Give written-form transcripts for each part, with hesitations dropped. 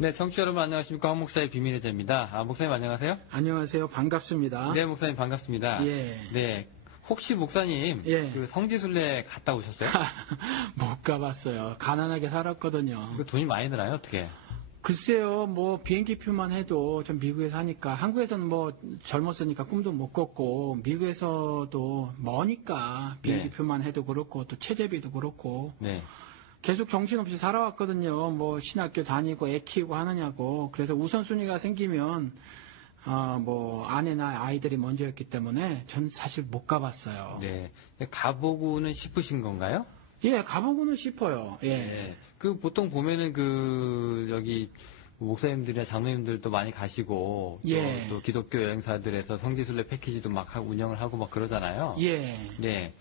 네, 청취자 여러분 안녕하십니까. 황 목사의 비밀의 제입니다. 목사님 안녕하세요. 안녕하세요. 반갑습니다. 네, 목사님 반갑습니다. 예. 네, 혹시 목사님 예. 그 성지순례 갔다 오셨어요? 못 가봤어요. 가난하게 살았거든요. 그 돈이 많이 드나요? 어떻게? 글쎄요, 뭐 비행기표만 해도 전 미국에서 하니까 한국에서는 뭐 젊었으니까 꿈도 못 꿨고 미국에서도 머니까 비행기표만 해도 그렇고 또 체재비도 그렇고 네. 계속 정신없이 살아왔거든요. 뭐 신학교 다니고 애 키우고 하느냐고. 그래서 우선순위가 생기면 뭐 아내나 아이들이 먼저였기 때문에 전 사실 못 가봤어요. 네. 가보고는 싶으신 건가요? 예, 가보고는 싶어요. 예. 네. 그 보통 보면은 여기 목사님들이나 장로님들도 많이 가시고 예. 또 기독교 여행사들에서 성지순례 패키지도 막 운영을 하고 막 그러잖아요. 예. 네.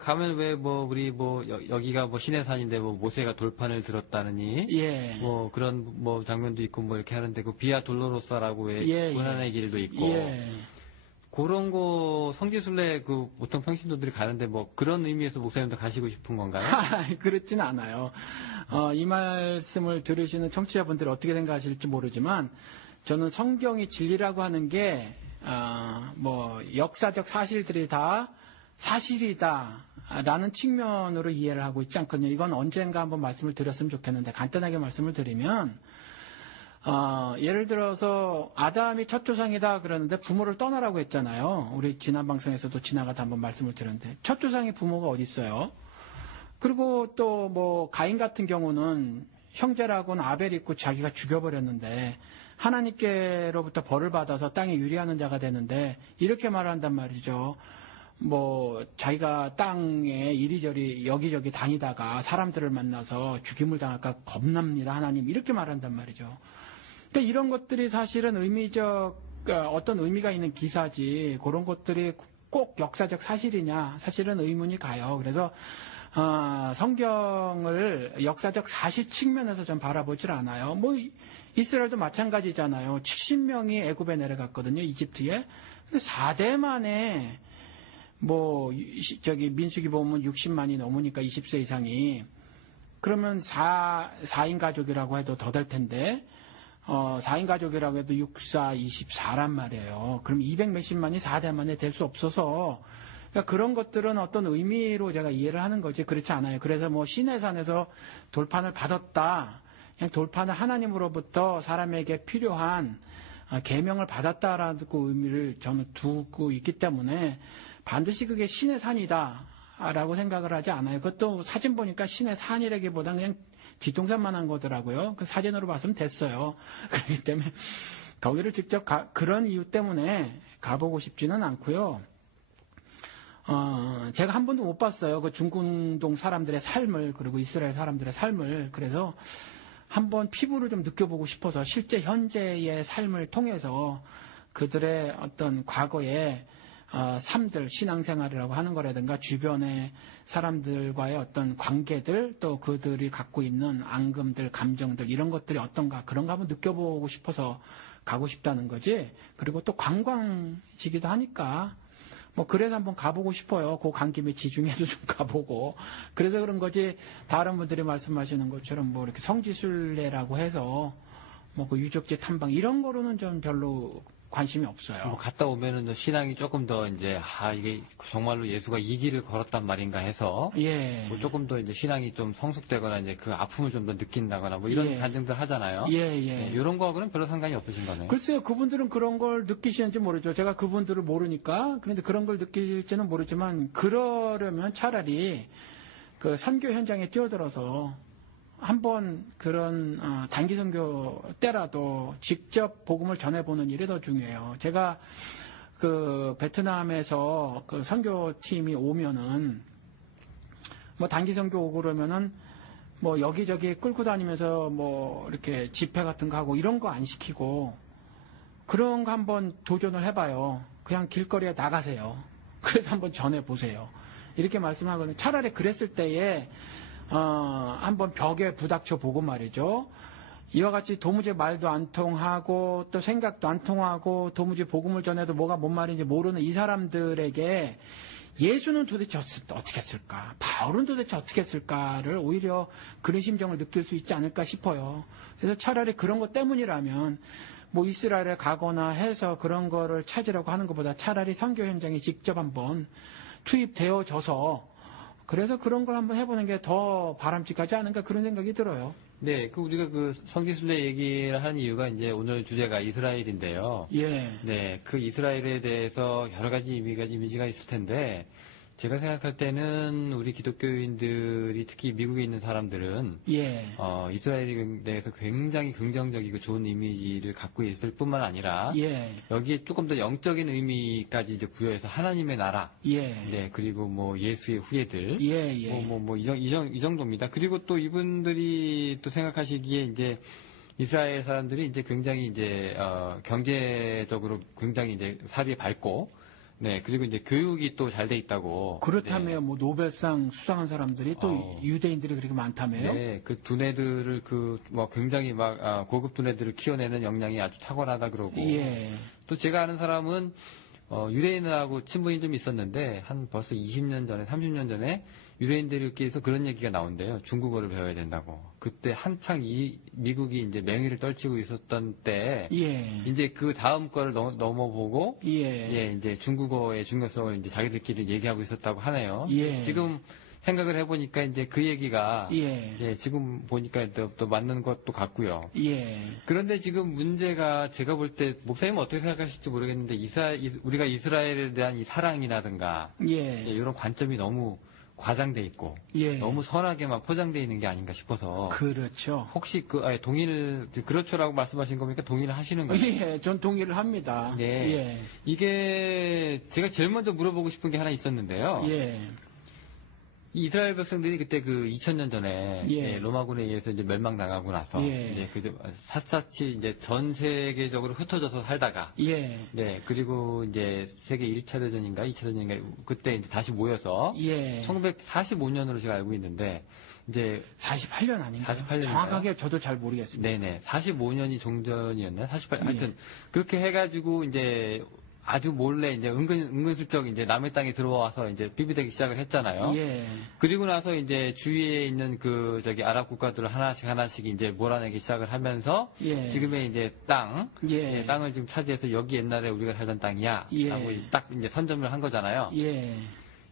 가면 왜 여기가 시내산인데 모세가 돌판을 들었다느니. 예. 그런 장면도 있고 이렇게 하는데 비아 돌로로사라고 왜 예, 고난의 길도 있고. 예. 그런 거 성지순례 보통 평신도들이 가는데 그런 의미에서 목사님도 가시고 싶은 건가요? 그렇진 않아요. 이 말씀을 들으시는 청취자분들이 어떻게 생각하실지 모르지만 저는 성경이 진리라고 하는 게 역사적 사실들이 다 사실이다라는 측면으로 이해를 하고 있지 않거든요. 이건 언젠가 한번 말씀을 드렸으면 좋겠는데 간단하게 말씀을 드리면 예를 들어서 아담이 첫 조상이다 그러는데 부모를 떠나라고 했잖아요. 우리 지난 방송에서도 지나가다 한번 말씀을 드렸는데 첫 조상의 부모가 어디 있어요? 그리고 또 가인 같은 경우는 형제라고는 아벨 있고 자기가 죽여버렸는데 하나님께로부터 벌을 받아서 땅에 유리하는 자가 되는데 이렇게 말한단 말이죠. 자기가 땅에 이리저리 여기저기 다니다가 사람들을 만나서 죽임을 당할까 겁납니다. 하나님 이렇게 말한단 말이죠. 그러니까 이런 것들이 사실은 어떤 의미가 있는 기사지 그런 것들이 꼭 역사적 사실이냐 사실은 의문이 가요. 그래서 성경을 역사적 사실 측면에서 좀 바라보질 않아요. 이스라엘도 마찬가지잖아요. 70명이 애굽에 내려갔거든요. 이집트에. 근데 4대 만에 민수기 보면 60만이 넘으니까 20세 이상이. 그러면 4인 가족이라고 해도 더 될 텐데, 4인 가족이라고 해도 6, 4, 24란 말이에요. 그럼 200 몇십만이 4대 만에 될 수 없어서, 그러니까 그런 것들은 어떤 의미로 제가 이해를 하는 거지. 그렇지 않아요. 그래서 시내산에서 돌판을 받았다. 그냥 돌판을 하나님으로부터 사람에게 필요한 계명을 받았다라고 의미를 저는 두고 있기 때문에 반드시 그게 신의 산이다라고 생각을 하지 않아요. 그것도 사진 보니까 신의 산이라기보다는 그냥 뒷동산만 한 거더라고요. 그 사진으로 봤으면 됐어요. 그렇기 때문에 거기를 직접 그런 이유 때문에 가보고 싶지는 않고요. 제가 한 번도 못 봤어요. 그 중군동 사람들의 삶을 그리고 이스라엘 사람들의 삶을. 그래서 한번 피부를 좀 느껴보고 싶어서 실제 현재의 삶을 통해서 그들의 어떤 과거의 삶들, 신앙생활이라고 하는 거라든가 주변의 사람들과의 어떤 관계들 또 그들이 갖고 있는 앙금들, 감정들 이런 것들이 어떤가 그런 거 한번 느껴보고 싶어서 가고 싶다는 거지. 그리고 또 관광지기도 하니까 그래서 한번 가보고 싶어요. 그 간 김에 지중해도 좀 가보고. 그래서 그런 거지, 다른 분들이 말씀하시는 것처럼 이렇게 성지순례라고 해서, 그 유적지 탐방, 이런 거로는 좀 별로 관심이 없어요. 갔다 오면은 신앙이 조금 더 이제, 이게 정말로 예수가 이 길을 걸었단 말인가 해서, 예. 조금 더 이제 신앙이 좀 성숙되거나 이제 그 아픔을 좀 더 느낀다거나 이런 예. 간증들 하잖아요. 예. 네, 이런 거하고는 별로 상관이 없으신 거네요. 글쎄요, 그분들은 그런 걸 느끼시는지 모르죠. 제가 그분들을 모르니까. 그런데 그런 걸 느낄지는 모르지만, 그러려면 차라리 그 선교 현장에 뛰어들어서 한번 그런 단기 선교 때라도 직접 복음을 전해보는 일이 더 중요해요. 제가 그 베트남에서 그 선교팀이 오면은 단기 선교 오고 그러면은 여기저기 끌고 다니면서 이렇게 집회 같은 거 하고 이런 거 안 시키고 그런 거 한번 도전을 해봐요. 그냥 길거리에 나가세요. 그래서 한번 전해보세요. 이렇게 말씀하거든요. 차라리 그랬을 때에 한번 벽에 부닥쳐 보고 말이죠. 이와 같이 도무지 말도 안 통하고 또 생각도 안 통하고 도무지 복음을 전해도 뭐가 뭔 말인지 모르는 이 사람들에게 예수는 도대체 어떻게 했을까? 바울은 도대체 어떻게 했을까를 오히려 그런 심정을 느낄 수 있지 않을까 싶어요. 그래서 차라리 그런 것 때문이라면 뭐 이스라엘에 가거나 해서 그런 거를 찾으려고 하는 것보다 차라리 선교 현장에 직접 한번 투입되어져서 그래서 그런 걸 한번 해보는 게 더 바람직하지 않은가 그런 생각이 들어요. 네, 우리가 그 성지순례 얘기를 하는 이유가 이제 오늘 주제가 이스라엘인데요. 예. 네, 그 이스라엘에 대해서 여러 가지 이미지가 있을 텐데, 제가 생각할 때는 우리 기독교인들이 특히 미국에 있는 사람들은 예. 이스라엘에 대해서 굉장히 긍정적이고 좋은 이미지를 갖고 있을 뿐만 아니라 예. 여기에 조금 더 영적인 의미까지 이제 부여해서 하나님의 나라, 예. 네, 그리고 뭐 예수의 후예들, 예. 예. 이 정도입니다. 그리고 또 이분들이 또 생각하시기에 이제 이스라엘 사람들이 이제 굉장히 이제 경제적으로 굉장히 이제 살이 밝고, 네, 그리고 이제 교육이 또 잘 돼 있다고. 그렇다면 네. 뭐 노벨상 수상한 사람들이 또 유대인들이 그렇게 많다며요? 네, 그 두뇌들을 뭐 굉장히 막 고급 두뇌들을 키워내는 역량이 아주 탁월하다 그러고. 예. 또 제가 아는 사람은 유대인하고 친분이 좀 있었는데 한 벌써 20년 전에 30년 전에 유대인들끼리서 그런 얘기가 나온대요. 중국어를 배워야 된다고. 그때 한창 미국이 이제 맹위를 떨치고 있었던 때 예. 이제 그 다음 거를 넘어보고 예. 이제 중국어의 중요성을 이제 자기들끼리 얘기하고 있었다고 하네요. 예. 지금 생각을 해보니까 이제 그 얘기가 예. 지금 보니까 또 맞는 것도 같고요. 예. 그런데 지금 문제가 제가 볼 때 목사님은 어떻게 생각하실지 모르겠는데 우리가 이스라엘에 대한 이 사랑이라든가 예. 이런 관점이 너무 과장돼 있고 예. 너무 선하게만 포장돼 있는 게 아닌가 싶어서 그렇죠. 혹시 동의를 그렇죠라고 말씀하신 겁니까? 동의를 하시는 거예요? 예, 전 동의를 합니다. 네. 예. 이게 제가 제일 먼저 물어보고 싶은 게 하나 있었는데요. 예. 이 이스라엘 백성들이 그때 그 2000년 전에 예. 로마군에 의해서 이제 멸망당하고 나서 예. 이제 샅샅이 이제 전 세계적으로 흩어져서 살다가 예. 네, 그리고 이제 세계 1차 대전인가 2차 대전인가 그때 이제 다시 모여서 예. 1945년으로 제가 알고 있는데 이제 48년 아닌가요? 48년 인가요? 정확하게 저도 잘 모르겠습니다. 네네 45년이 종전이었나요? 48 하여튼 예. 그렇게 해가지고 이제 아주 몰래 이제 은근슬쩍 이제 남의 땅에 들어와서 이제 비비되기 시작을 했잖아요. 예. 그리고 나서 이제 주위에 있는 아랍 국가들을 하나씩 이제 몰아내기 시작을 하면서 예. 지금의 이제 예. 땅을 지금 차지해서 여기 옛날에 우리가 살던 땅이야. 예. 라고 딱 이제 선점을 한 거잖아요. 예.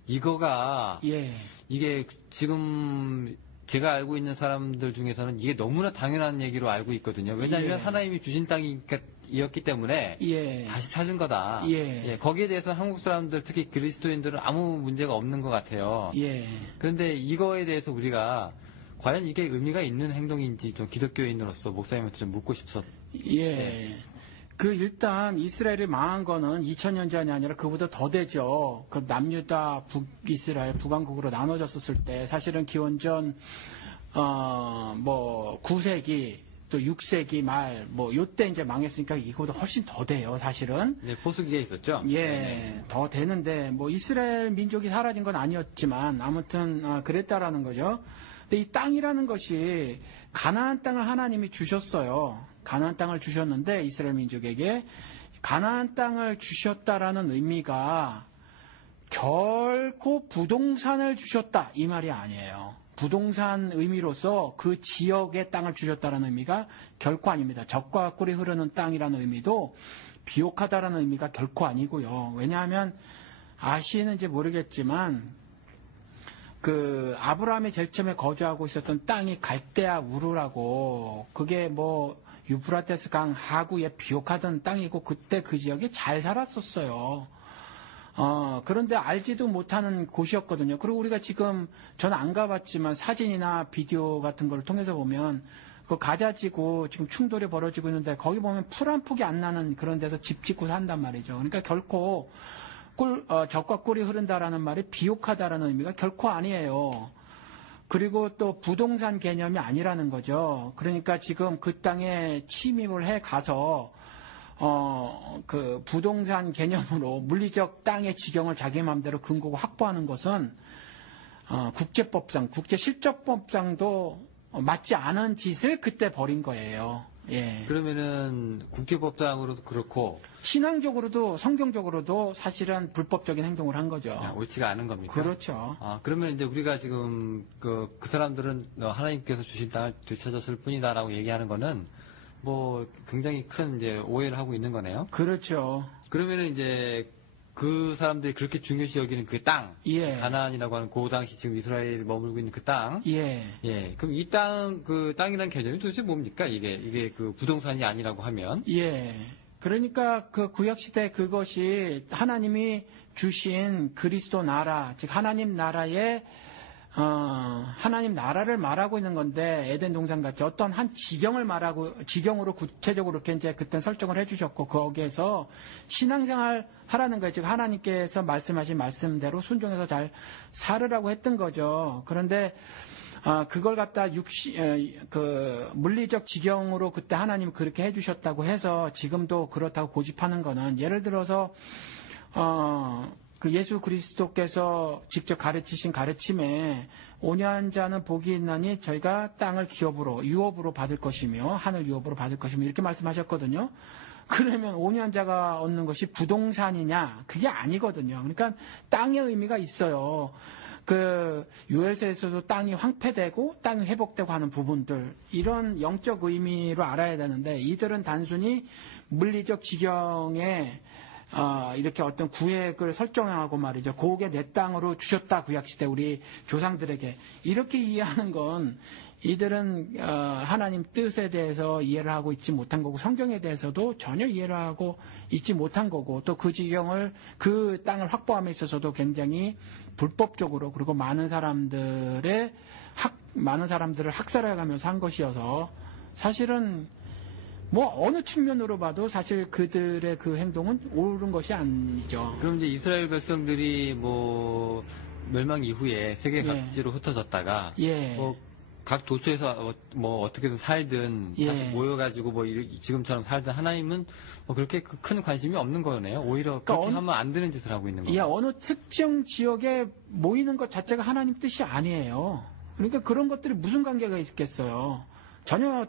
이거가 예. 이게 지금 제가 알고 있는 사람들 중에서는 이게 너무나 당연한 얘기로 알고 있거든요. 왜냐하면 예. 하나님이 주신 땅이었기 때문에 예. 다시 찾은 거다. 예. 거기에 대해서 한국 사람들 특히 그리스도인들은 아무 문제가 없는 것 같아요. 예. 그런데 이거에 대해서 우리가 과연 이게 의미가 있는 행동인지 좀 기독교인으로서 목사님한테 좀 묻고 싶었어요. 예. 일단 이스라엘이 망한 거는 2000년 전이 아니라 그보다 더 되죠. 그 남유다 북이스라엘 북왕국으로 나눠졌었을 때 사실은 기원전 9세기 또 6세기 말 요때 이제 망했으니까 이거보다 훨씬 더 돼요, 사실은. 네, 포수기가 있었죠. 예, 네네. 더 되는데 이스라엘 민족이 사라진 건 아니었지만 아무튼 그랬다라는 거죠. 근데 이 땅이라는 것이 가나안 땅을 하나님이 주셨어요. 가나안 땅을 주셨는데 이스라엘 민족에게 가나안 땅을 주셨다라는 의미가 결코 부동산을 주셨다 이 말이 아니에요. 부동산 의미로서 그 지역의 땅을 주셨다라는 의미가 결코 아닙니다. 젖과 꿀이 흐르는 땅이라는 의미도 비옥하다라는 의미가 결코 아니고요. 왜냐하면 아시는지 모르겠지만 아브라함이 제일 처음에 거주하고 있었던 땅이 갈대아 우르라고 그게 유프라테스 강 하구에 비옥하던 땅이고 그때 그 지역이 잘 살았었어요. 그런데 알지도 못하는 곳이었거든요. 그리고 우리가 지금 저는 안 가봤지만 사진이나 비디오 같은 걸 통해서 보면 그 가자지구 지금 충돌이 벌어지고 있는데 거기 보면 풀 한 폭이 안 나는 그런 데서 집 짓고 산단 말이죠. 그러니까 결코 젖과 꿀이 흐른다라는 말이 비옥하다라는 의미가 결코 아니에요. 그리고 또 부동산 개념이 아니라는 거죠. 그러니까 지금 그 땅에 침입을 해 가서 그 부동산 개념으로 물리적 땅의 지경을 자기 마음대로 근거고 확보하는 것은 국제법상, 국제실적법상도 맞지 않은 짓을 그때 벌인 거예요. 예. 그러면은 국제법상으로도 그렇고 신앙적으로도 성경적으로도 사실은 불법적인 행동을 한 거죠. 옳지가 않은 겁니까? 그렇죠. 그러면 이제 우리가 지금 그 사람들은 하나님께서 주신 땅을 되찾았을 뿐이다라고 얘기하는 거는 뭐 굉장히 큰 이제 오해를 하고 있는 거네요. 그렇죠. 그러면은 이제 그 사람들이 그렇게 중요시 여기는 그 땅, 예. 가나안이라고 하는 그 당시 지금 이스라엘이 머물고 있는 그 땅, 예. 예. 그럼 이 그 땅이라는 개념이 도대체 뭡니까? 이게 그 부동산이 아니라고 하면? 예. 그러니까 그 구약시대 그것이 하나님이 주신 그리스도 나라, 즉 하나님 나라의 하나님 나라를 말하고 있는 건데 에덴 동산 같이 어떤 한 지경으로 구체적으로 이렇게 이제 그때 설정을 해주셨고 거기에서 신앙생활 하라는 거예요. 즉 하나님께서 말씀하신 말씀대로 순종해서 잘 살으라고 했던 거죠. 그런데 그걸 갖다 물리적 지경으로 그때 하나님이 그렇게 해주셨다고 해서 지금도 그렇다고 고집하는 거는 예를 들어서 그 예수 그리스도께서 직접 가르치신 가르침에 온유한 복이 있나니 저희가 땅을 유업으로 받을 것이며 하늘 유업으로 받을 것이며 이렇게 말씀하셨거든요. 그러면 온유한 자가 얻는 것이 부동산이냐? 그게 아니거든요. 그러니까 땅의 의미가 있어요. 그 요엘서에서도 땅이 황폐되고 땅이 회복되고 하는 부분들 이런 영적 의미로 알아야 되는데 이들은 단순히 물리적 지경에 이렇게 어떤 구획을 설정하고 말이죠. 그게 내 땅으로 주셨다 구약시대 우리 조상들에게 이렇게 이해하는 건 이들은 하나님 뜻에 대해서 이해를 하고 있지 못한 거고 성경에 대해서도 전혀 이해를 하고 있지 못한 거고 또 그 지경을 그 땅을 확보함에 있어서도 굉장히 불법적으로 그리고 많은 사람들을 학살해가면서 한 것이어서 사실은 뭐 어느 측면으로 봐도 사실 그들의 그 행동은 옳은 것이 아니죠. 그럼 이제 이스라엘 백성들이 뭐 멸망 이후에 세계 각지로 흩어졌다가 예. 뭐 각 도처에서 뭐 어떻게 해서 살든 예. 다시 모여가지고 뭐 지금처럼 살든 하나님은 뭐 그렇게 큰 관심이 없는 거네요. 오히려 그렇게 하면 안 되는 짓을 하고 있는 거예요. 예, 어느 특정 지역에 모이는 것 자체가 하나님 뜻이 아니에요. 그러니까 그런 것들이 무슨 관계가 있겠어요. 전혀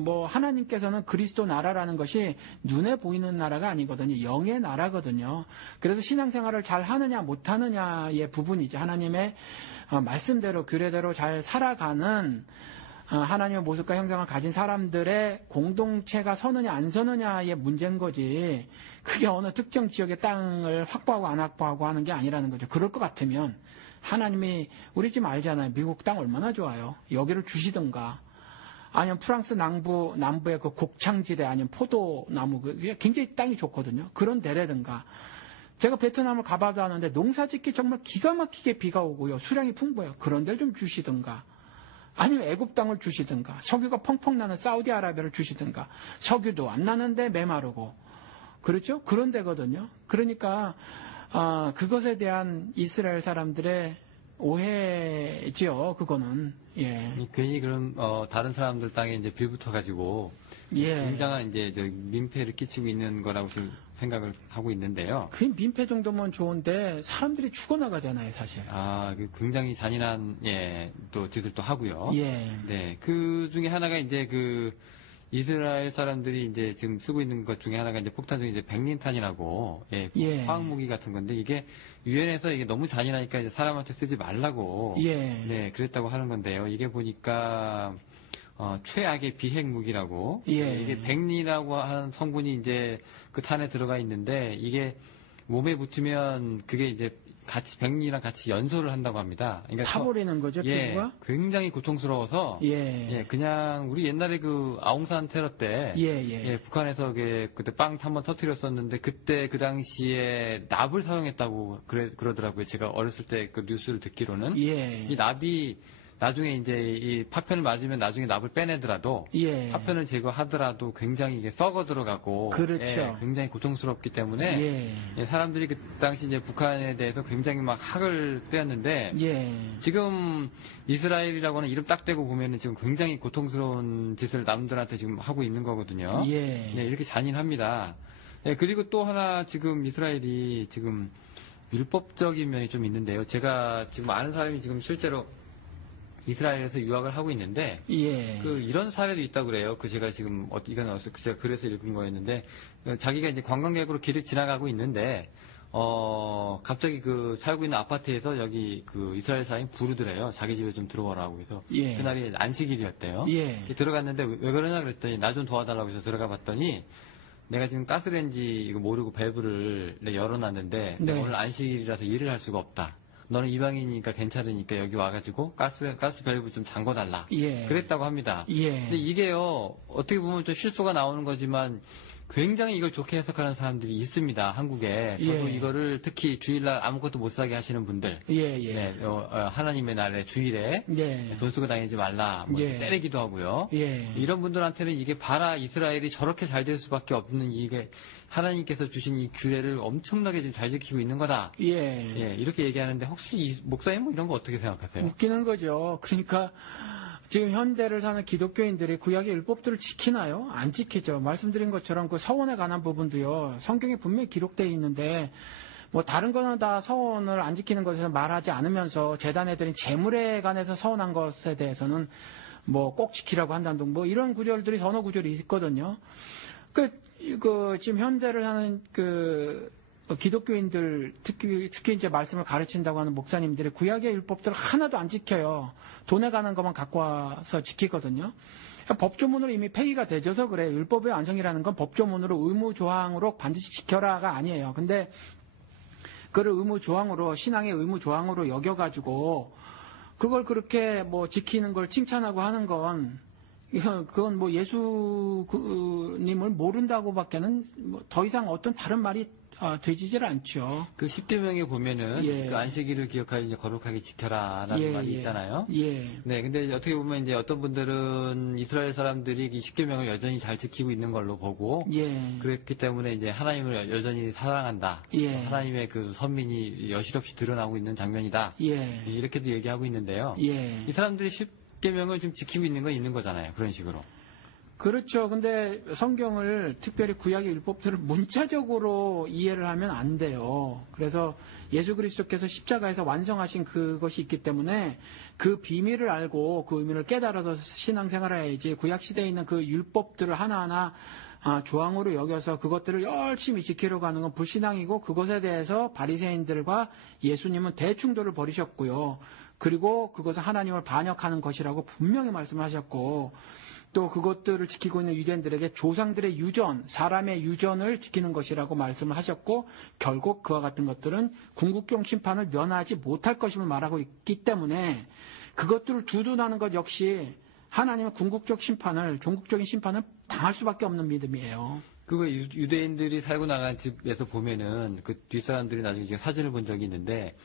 뭐 하나님께서는 그리스도 나라라는 것이 눈에 보이는 나라가 아니거든요. 영의 나라거든요. 그래서 신앙생활을 잘 하느냐 못하느냐의 부분이지 하나님의 말씀대로 규례대로 잘 살아가는 하나님의 모습과 형상을 가진 사람들의 공동체가 서느냐 안 서느냐의 문제인 거지 그게 어느 특정 지역의 땅을 확보하고 안 확보하고 하는 게 아니라는 거죠. 그럴 것 같으면 하나님이 우리 지금 알잖아요. 미국 땅 얼마나 좋아요. 여기를 주시든가 아니면 프랑스 남부의 그 곡창지대 아니면 포도나무 그게 굉장히 땅이 좋거든요. 그런 데라든가 제가 베트남을 가봐도 하는데 농사짓기 정말 기가 막히게 비가 오고요. 수량이 풍부해요. 그런 데를 좀 주시든가 아니면 애굽 땅을 주시든가 석유가 펑펑 나는 사우디아라비아를 주시든가 석유도 안 나는데 메마르고 그렇죠? 그런 데거든요. 그러니까 그것에 대한 이스라엘 사람들의 오해지요. 그거는 예. 괜히 그런 다른 사람들 땅에 이제 빌붙어 가지고 예. 굉장한 이제 민폐를 끼치고 있는 거라고 지금 생각을 하고 있는데요. 그 민폐 정도면 좋은데 사람들이 죽어나가잖아요, 사실. 굉장히 잔인한 또 짓을 또 하고요. 예. 네, 그 중에 하나가 이제 그 이스라엘 사람들이 이제 지금 쓰고 있는 것 중에 하나가 이제 폭탄 중에 이제 백린탄이라고 화학 무기 같은 건데 이게 유엔에서 이게 너무 잔인하니까 이제 사람한테 쓰지 말라고 네 그랬다고 하는 건데요. 이게 보니까 최악의 비핵 무기라고 이게 백린이라고 하는 성분이 이제 그 탄에 들어가 있는데 이게 몸에 붙으면 그게 이제 같이 백린이랑 같이 연소를 한다고 합니다. 그러니까 타버리는 거죠, 피부가? 굉장히 고통스러워서 그냥 우리 옛날에 그 아웅산 테러 때 북한에서 그때 빵 한번 터뜨렸었는데 그때 그 당시에 납을 사용했다고 그러더라고요. 제가 어렸을 때 그 뉴스를 듣기로는 이 납이 나중에 이제 이 파편을 맞으면 나중에 납을 빼내더라도 파편을 제거하더라도 굉장히 이게 썩어 들어가고 그렇죠. 굉장히 고통스럽기 때문에 사람들이 그 당시 이제 북한에 대해서 굉장히 막 학을 떼었는데 지금 이스라엘이라고 하는 이름 딱 대고 보면은 지금 굉장히 고통스러운 짓을 남들한테 지금 하고 있는 거거든요. 이렇게 잔인합니다. 그리고 또 하나 지금 이스라엘이 지금 율법적인 면이 좀 있는데요. 제가 지금 아는 사람이 지금 실제로 이스라엘에서 유학을 하고 있는데 예. 이런 사례도 있다고 그래요. 제가 지금 이건 제가 그래서 읽은 거였는데 자기가 이제 관광객으로 길을 지나가고 있는데 갑자기 살고 있는 아파트에서 여기 이스라엘 사람이 부르더래요. 자기 집에 좀 들어오라고 해서 예. 그날이 안식일이었대요. 예. 들어갔는데 왜 그러냐 그랬더니 나 좀 도와달라고 해서 들어가 봤더니 내가 지금 가스레인지 이거 모르고 밸브를 열어놨는데 네. 오늘 안식일이라서 일을 할 수가 없다. 너는 이방인이니까 괜찮으니까 여기 와가지고 가스 밸브 좀 잠궈달라. 예. 그랬다고 합니다. 예. 근데 이게요 어떻게 보면 좀 실수가 나오는 거지만 굉장히 이걸 좋게 해석하는 사람들이 있습니다. 한국에. 저도 예. 이거를 특히 주일날 아무것도 못 사게 하시는 분들. 예, 예. 네, 하나님의 날에 주일에 예. 돈 쓰고 다니지 말라. 뭐 예. 때리기도 하고요. 예. 이런 분들한테는 이게 봐라 이스라엘이 저렇게 잘 될 수밖에 없는 이게 하나님께서 주신 이 규례를 엄청나게 지금 잘 지키고 있는 거다. 예. 예, 이렇게 얘기하는데 혹시 목사님 뭐 이런 거 어떻게 생각하세요? 웃기는 거죠. 그러니까 지금 현대를 사는 기독교인들이 구약의 율법들을 지키나요? 안 지키죠. 말씀드린 것처럼 그 서원에 관한 부분도요. 성경에 분명히 기록되어 있는데 뭐 다른 거는 다 서원을 안 지키는 것에서 말하지 않으면서 재단에 드린 재물에 관해서 서원한 것에 대해서는 뭐 꼭 지키라고 한다는 등 뭐 이런 구절들이 선어 구절이 있거든요. 지금 현대를 사는 기독교인들 특히 이제 말씀을 가르친다고 하는 목사님들이 구약의 율법들을 하나도 안 지켜요. 돈에 관한 것만 갖고 와서 지키거든요. 법조문으로 이미 폐기가 되져서 그래요. 율법의 완성이라는 건 법조문으로 의무조항으로 반드시 지켜라가 아니에요. 근데 그걸 의무조항으로 신앙의 의무조항으로 여겨가지고 그걸 그렇게 뭐 지키는 걸 칭찬하고 하는 건 그건 뭐 예수님을 모른다고밖에는 뭐 더 이상 어떤 다른 말이 되지질 않죠. 그 10계명에 보면은 예. 그 안식일을 기억하여 이제 거룩하게 지켜라라는 말이 있잖아요. 예. 네, 근데 어떻게 보면 이제 어떤 분들은 이스라엘 사람들이 이 10계명을 여전히 잘 지키고 있는 걸로 보고 예. 그랬기 때문에 이제 하나님을 여전히 사랑한다. 예. 하나님의 그 선민이 여실없이 드러나고 있는 장면이다. 예. 이렇게도 얘기하고 있는데요. 예. 이 사람들이 10계명을 좀 지키고 있는 건 있는 거잖아요. 그런 식으로. 그렇죠. 근데 성경을 특별히 구약의 율법들을 문자적으로 이해를 하면 안 돼요. 그래서 예수 그리스도께서 십자가에서 완성하신 그것이 있기 때문에 그 비밀을 알고 그 의미를 깨달아서 신앙생활을 해야지 구약 시대에 있는 그 율법들을 하나하나 조항으로 여겨서 그것들을 열심히 지키려고 하는 건 불신앙이고 그것에 대해서 바리새인들과 예수님은 대충돌을 벌이셨고요. 그리고 그것은 하나님을 반역하는 것이라고 분명히 말씀하셨고 또 그것들을 지키고 있는 유대인들에게 조상들의 유전, 사람의 유전을 지키는 것이라고 말씀을 하셨고 결국 그와 같은 것들은 궁극적 심판을 면하지 못할 것임을 말하고 있기 때문에 그것들을 두둔하는 것 역시 하나님의 궁극적 심판을, 종국적인 심판을 당할 수밖에 없는 믿음이에요. 그거 유대인들이 살고 나간 집에서 보면은 그 뒷사람들이 나중에 제가 사진을 본 적이 있는데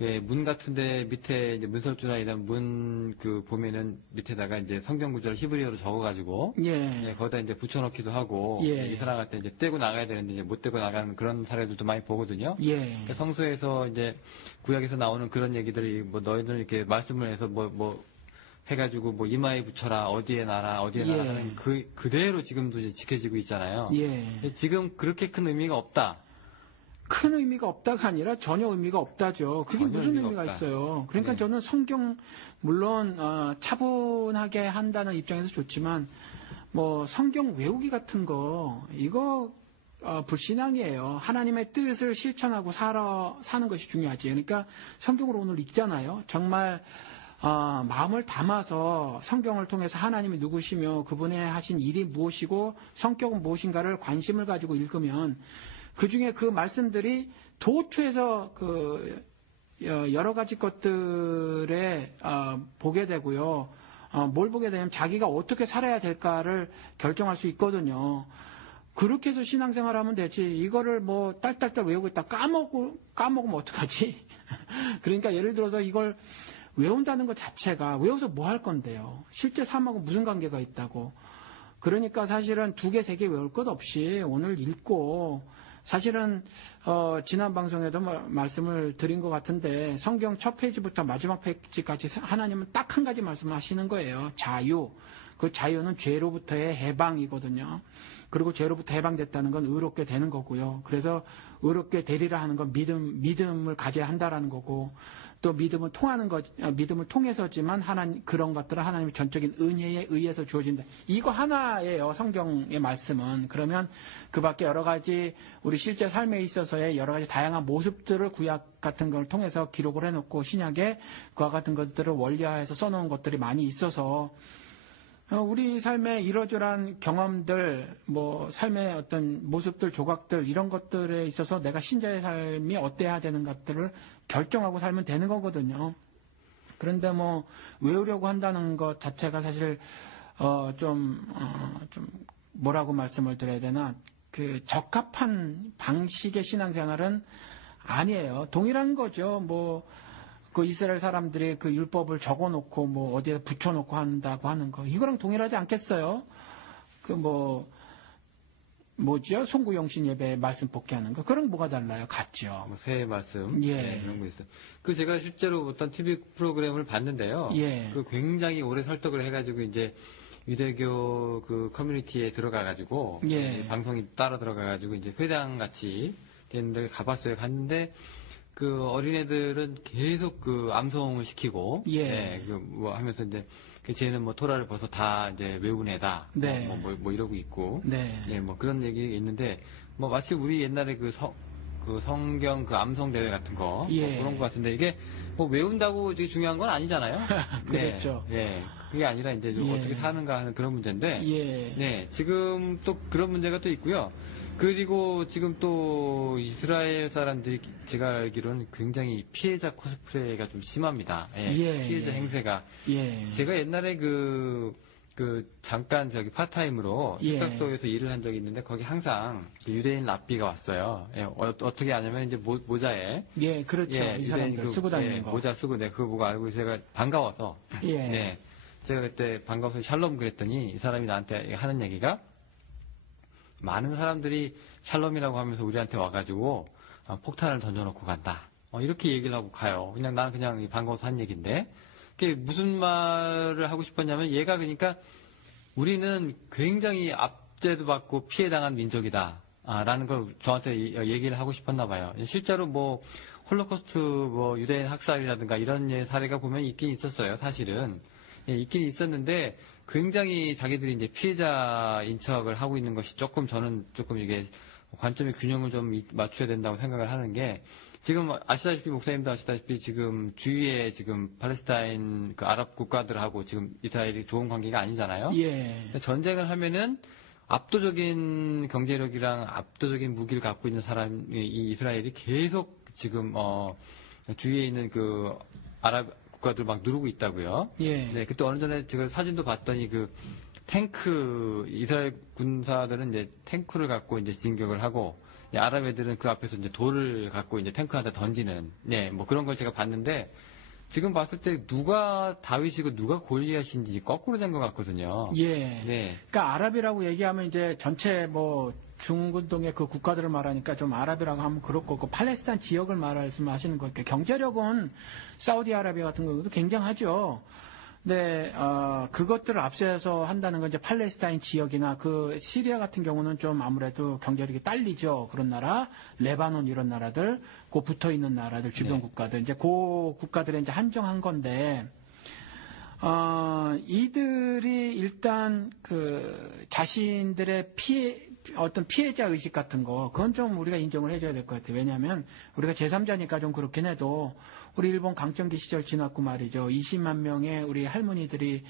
왜 문 같은데 밑에 이제 문설주나 이런 문 보면은 밑에다가 이제 성경 구절을 히브리어로 적어가지고 예. 거기다 이제 붙여넣기도 하고 예. 이사 나갈 때 이제 떼고 나가야 되는데 이제 못 떼고 나가는 그런 사례들도 많이 보거든요. 예. 그러니까 성서에서 이제 구약에서 나오는 그런 얘기들이 뭐 너희들은 이렇게 말씀을 해서 뭐 해가지고 뭐 이마에 붙여라 어디에 놔라 어디에 놔라 예. 하는 그대로 지금도 이제 지켜지고 있잖아요. 예. 지금 그렇게 큰 의미가 없다. 큰 의미가 없다가 아니라 전혀 의미가 없다죠. 그게 전혀 무슨 의미가 의미가 없다. 있어요. 그러니까 네. 저는 성경 물론 차분하게 한다는 입장에서 좋지만 뭐 성경 외우기 같은 거 이거 불신앙이에요. 하나님의 뜻을 실천하고 사는 것이 중요하지. 그러니까 성경을 오늘 읽잖아요. 정말 마음을 담아서 성경을 통해서 하나님이 누구시며 그분의 하신 일이 무엇이고 성격은 무엇인가를 관심을 가지고 읽으면 그 중에 그 말씀들이 도처에서 여러 가지 것들에 보게 되고요. 뭘 보게 되냐면 자기가 어떻게 살아야 될까를 결정할 수 있거든요. 그렇게 해서 신앙생활 하면 되지. 이거를 뭐 딸딸딸 외우고 있다 까먹으면 어떡하지? 그러니까 예를 들어서 이걸 외운다는 것 자체가 외워서 뭐 할 건데요. 실제 삶하고 무슨 관계가 있다고. 그러니까 사실은 2개, 3개 외울 것 없이 오늘 읽고 사실은 지난 방송에도 말씀을 드린 것 같은데 성경 첫 페이지부터 마지막 페이지까지 하나님은 딱 한 가지 말씀하시는 거예요. 자유. 그 자유는 죄로부터의 해방이거든요. 그리고 죄로부터 해방됐다는 건 의롭게 되는 거고요. 그래서 의롭게 되리라 하는 건 믿음을 가져야 한다라는 거고 또 믿음을 통하는 것, 믿음을 통해서지만 그런 것들은 하나님의 전적인 은혜에 의해서 주어진다. 이거 하나예요. 성경의 말씀은. 그러면 그 밖에 여러 가지 우리 실제 삶에 있어서의 여러 가지 다양한 모습들을 구약 같은 걸 통해서 기록을 해놓고 신약에 그와 같은 것들을 원리화해서 써놓은 것들이 많이 있어서 우리 삶의 이러저러한 경험들, 뭐 삶의 어떤 모습들, 조각들 이런 것들에 있어서 내가 신자의 삶이 어때야 되는 것들을 결정하고 살면 되는 거거든요. 그런데 뭐 외우려고 한다는 것 자체가 사실 좀 뭐라고 말씀을 드려야 되나, 그 적합한 방식의 신앙생활은 아니에요. 동일한 거죠. 뭐 그 이스라엘 사람들이 그 율법을 적어놓고 뭐 어디에 붙여놓고 한다고 하는 거, 이거랑 동일하지 않겠어요? 그 뭐죠? 송구영신 예배 말씀 복귀하는 거, 그런 뭐가 달라요? 같죠. 뭐 새 말씀, 예. 네, 그런 거 있어요. 그 제가 실제로 어떤 TV 프로그램을 봤는데요. 예. 그 굉장히 오래 설득을 해가지고 이제 유대교 그 커뮤니티에 들어가가지고 예. 방송이 따로 들어가가지고 이제 회당 같이 되는데 가봤어요. 갔는데 그 어린애들은 계속 그 암송을 시키고, 예. 네, 그 뭐 하면서 이제 쟤는 뭐 토라를 벗어 다 이제 외운 애다, 네. 뭐 이러고 있고, 네. 예, 뭐 그런 얘기 있는데 뭐 마치 우리 옛날에 그 성경 그 암송 대회 같은 거, 예. 뭐 그런 것 같은데 이게 뭐 외운다고 되게 중요한 건 아니잖아요. 그렇죠. 네, 예, 그게 아니라 이제 좀 예. 어떻게 사는가 하는 그런 문제인데, 예. 네, 지금 또 그런 문제가 또 있고요. 그리고 지금 또 이스라엘 사람들이 제가 알기로는 굉장히 피해자 코스프레가 좀 심합니다. 예, 예, 피해자 예. 행세가. 예. 제가 옛날에 잠깐 파타임으로 예. 세탁소에서 일을 한 적이 있는데 거기 항상 유대인 랍비가 왔어요. 예, 어떻게 하냐면 이제 모자에. 예, 그렇죠. 예, 이 사람들 유대인 쓰고 다니는 예, 거. 모자 쓰고 그거 보고 알고 제가 반가워서. 예. 네. 제가 그때 반가워서 샬롬 그랬더니 이 사람이 나한테 하는 얘기가 많은 사람들이 샬롬이라고 하면서 우리한테 와가지고 폭탄을 던져놓고 간다. 이렇게 얘기를 하고 가요. 나는 그냥 반가워서 한 얘기인데 그게 무슨 말을 하고 싶었냐면 얘가 그러니까 우리는 굉장히 압제도 받고 피해당한 민족이다. 라는 걸 저한테 얘기를 하고 싶었나 봐요. 실제로 뭐 홀로코스트 뭐 유대인 학살이라든가 이런 사례가 보면 있긴 있었어요. 사실은. 예, 있긴 있었는데 굉장히 자기들이 이제 피해자인 척을 하고 있는 것이 저는 조금 이게 관점의 균형을 좀 맞춰야 된다고 생각을 하는 게 지금 아시다시피 목사님도 아시다시피 지금 주위에 지금 팔레스타인 그 아랍 국가들하고 지금 이스라엘이 좋은 관계가 아니잖아요. 예. 전쟁을 하면은 압도적인 경제력이랑 압도적인 무기를 갖고 있는 사람이 이 이스라엘이 계속 지금 주위에 있는 그 아랍 국가들 막 누르고 있다고요. 예. 네, 그때 어느 전에 제가 사진도 봤더니 그 탱크 이스라엘 군사들은 이제 탱크를 갖고 이제 진격을 하고 아랍 애들은 그 앞에서 이제 돌을 갖고 이제 탱크한테 던지는 네, 뭐 그런 걸 제가 봤는데 지금 봤을 때 누가 다윗이고 누가 골리앗인지 거꾸로 된 것 같거든요. 예. 네. 그러니까 아랍이라고 얘기하면 이제 전체 뭐 중근동의 그 국가들을 말하니까 좀 아랍이라고 하면 그렇고 그 팔레스타인 지역을 말씀하시는 거니까 경제력은 사우디아라비아 같은 경우도 굉장하죠. 근데 그것들을 앞세워서 한다는 건 이제 팔레스타인 지역이나 그 시리아 같은 경우는 좀 아무래도 경제력이 딸리죠. 그런 나라, 레바논 이런 나라들, 그 붙어 있는 나라들 주변 네. 국가들 이제 그 국가들에 이제 한정한 건데. 이들이 일단 그 자신들의 어떤 피해자 의식 같은 거, 그건 좀 우리가 인정을 해줘야 될 것 같아요. 왜냐하면 우리가 제3자니까 좀 그렇긴 해도 우리 일본 강점기 시절 지났고 말이죠. 20만 명의 우리 할머니들이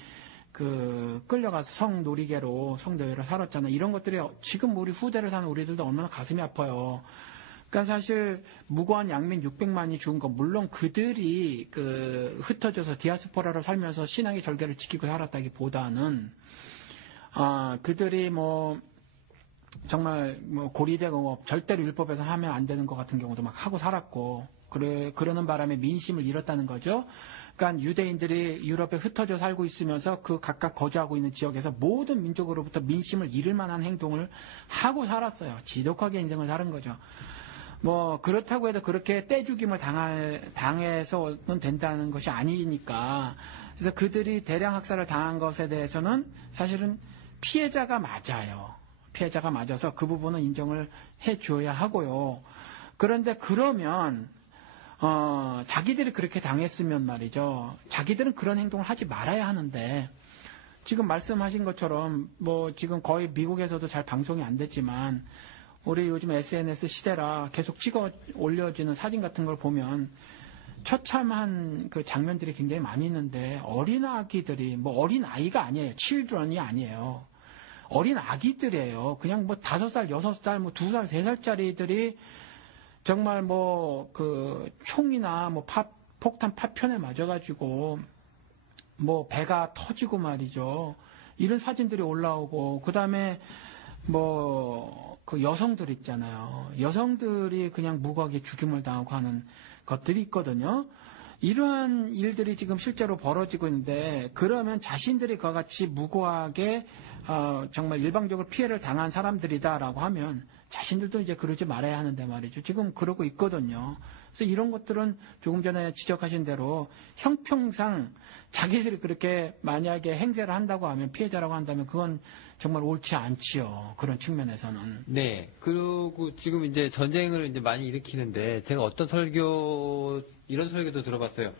그 끌려가서 성놀이개로 성노예로 살았잖아요. 이런 것들이 지금 우리 후대를 사는 우리들도 얼마나 가슴이 아파요. 그러니까 사실 무고한 양민 600만이 죽은 거 물론 그들이 그 흩어져서 디아스포라로 살면서 신앙의 절개를 지키고 살았다기보다는 그들이 뭐 정말 뭐 고리되고 절대로 율법에서 하면 안 되는 것 같은 경우도 막 하고 살았고 그러는 바람에 민심을 잃었다는 거죠. 그러니까 유대인들이 유럽에 흩어져 살고 있으면서 그 각각 거주하고 있는 지역에서 모든 민족으로부터 민심을 잃을 만한 행동을 하고 살았어요. 지독하게 인생을 사는 거죠. 뭐 그렇다고 해도 그렇게 떼죽임을 당해서는 된다는 것이 아니니까. 그래서 그들이 대량 학살을 당한 것에 대해서는 사실은 피해자가 맞아요. 피해자가 맞아서 그 부분은 인정을 해줘야 하고요. 그런데 그러면 자기들이 그렇게 당했으면 말이죠. 자기들은 그런 행동을 하지 말아야 하는데 지금 말씀하신 것처럼 뭐 지금 거의 미국에서도 잘 방송이 안 됐지만 우리 요즘 SNS 시대라 계속 찍어 올려지는 사진 같은 걸 보면 처참한 그 장면들이 굉장히 많이 있는데 어린 아기들이 뭐 어린 아이가 아니에요. 칠드런이 아니에요. 어린 아기들이에요. 그냥 뭐 5살, 6살, 뭐 2살, 3살짜리들이 정말 뭐 그 총이나 뭐 폭탄 파편에 맞아가지고 뭐 배가 터지고 말이죠. 이런 사진들이 올라오고 그다음에 뭐 그 여성들 있잖아요. 여성들이 그냥 무고하게 죽임을 당하고 하는 것들이 있거든요. 이러한 일들이 지금 실제로 벌어지고 있는데 그러면 자신들이 그와 같이 무고하게 정말 일방적으로 피해를 당한 사람들이다라고 하면 자신들도 이제 그러지 말아야 하는데 말이죠. 지금 그러고 있거든요. 그래서 이런 것들은 조금 전에 지적하신 대로 형평상 자기들이 그렇게 만약에 행세를 한다고 하면 피해자라고 한다면 그건 정말 옳지 않지요. 그런 측면에서는. 네. 그리고 지금 이제 전쟁을 이제 많이 일으키는데 제가 어떤 이런 설교도 들어봤어요.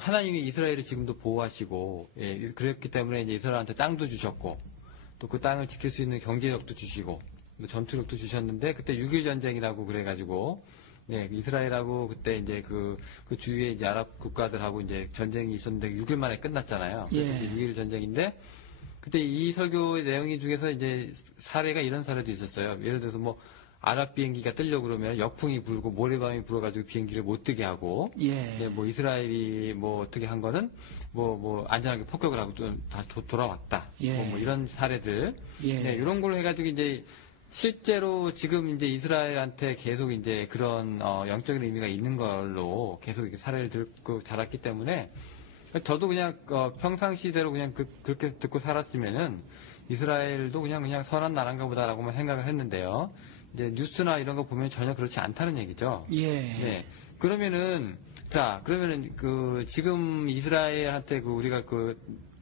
하나님이 이스라엘을 지금도 보호하시고, 예, 그랬기 때문에 이제 이스라엘한테 땅도 주셨고, 또 그 땅을 지킬 수 있는 경제력도 주시고, 또 전투력도 주셨는데, 그때 6.1 전쟁이라고 그래가지고, 네, 이스라엘하고 그때 이제 그 주위에 이제 아랍 국가들하고 이제 전쟁이 있었는데 6일 만에 끝났잖아요. 그래서 예. 6.1 전쟁인데, 그때 이 설교의 내용 중에서 이제 사례가 이런 사례도 있었어요. 예를 들어서 뭐, 아랍 비행기가 뜨려고 그러면 역풍이 불고 모래바람이 불어가지고 비행기를 못 뜨게 하고, 예. 네, 뭐 이스라엘이 뭐 어떻게 한 거는 뭐 안전하게 폭격을 하고 또 다시 돌아왔다. 예. 뭐 이런 사례들, 예. 네, 이런 걸로 해가지고 이제 실제로 지금 이제 이스라엘한테 계속 이제 그런 영적인 의미가 있는 걸로 계속 이렇게 사례를 듣고 자랐기 때문에 저도 그냥 평상시대로 그냥 그렇게 듣고 살았으면은 이스라엘도 그냥 선한 나라인가 보다라고만 생각을 했는데요. 이제 뉴스나 이런 거 보면 전혀 그렇지 않다는 얘기죠. 예. 네. 그러면은 지금 이스라엘한테 우리가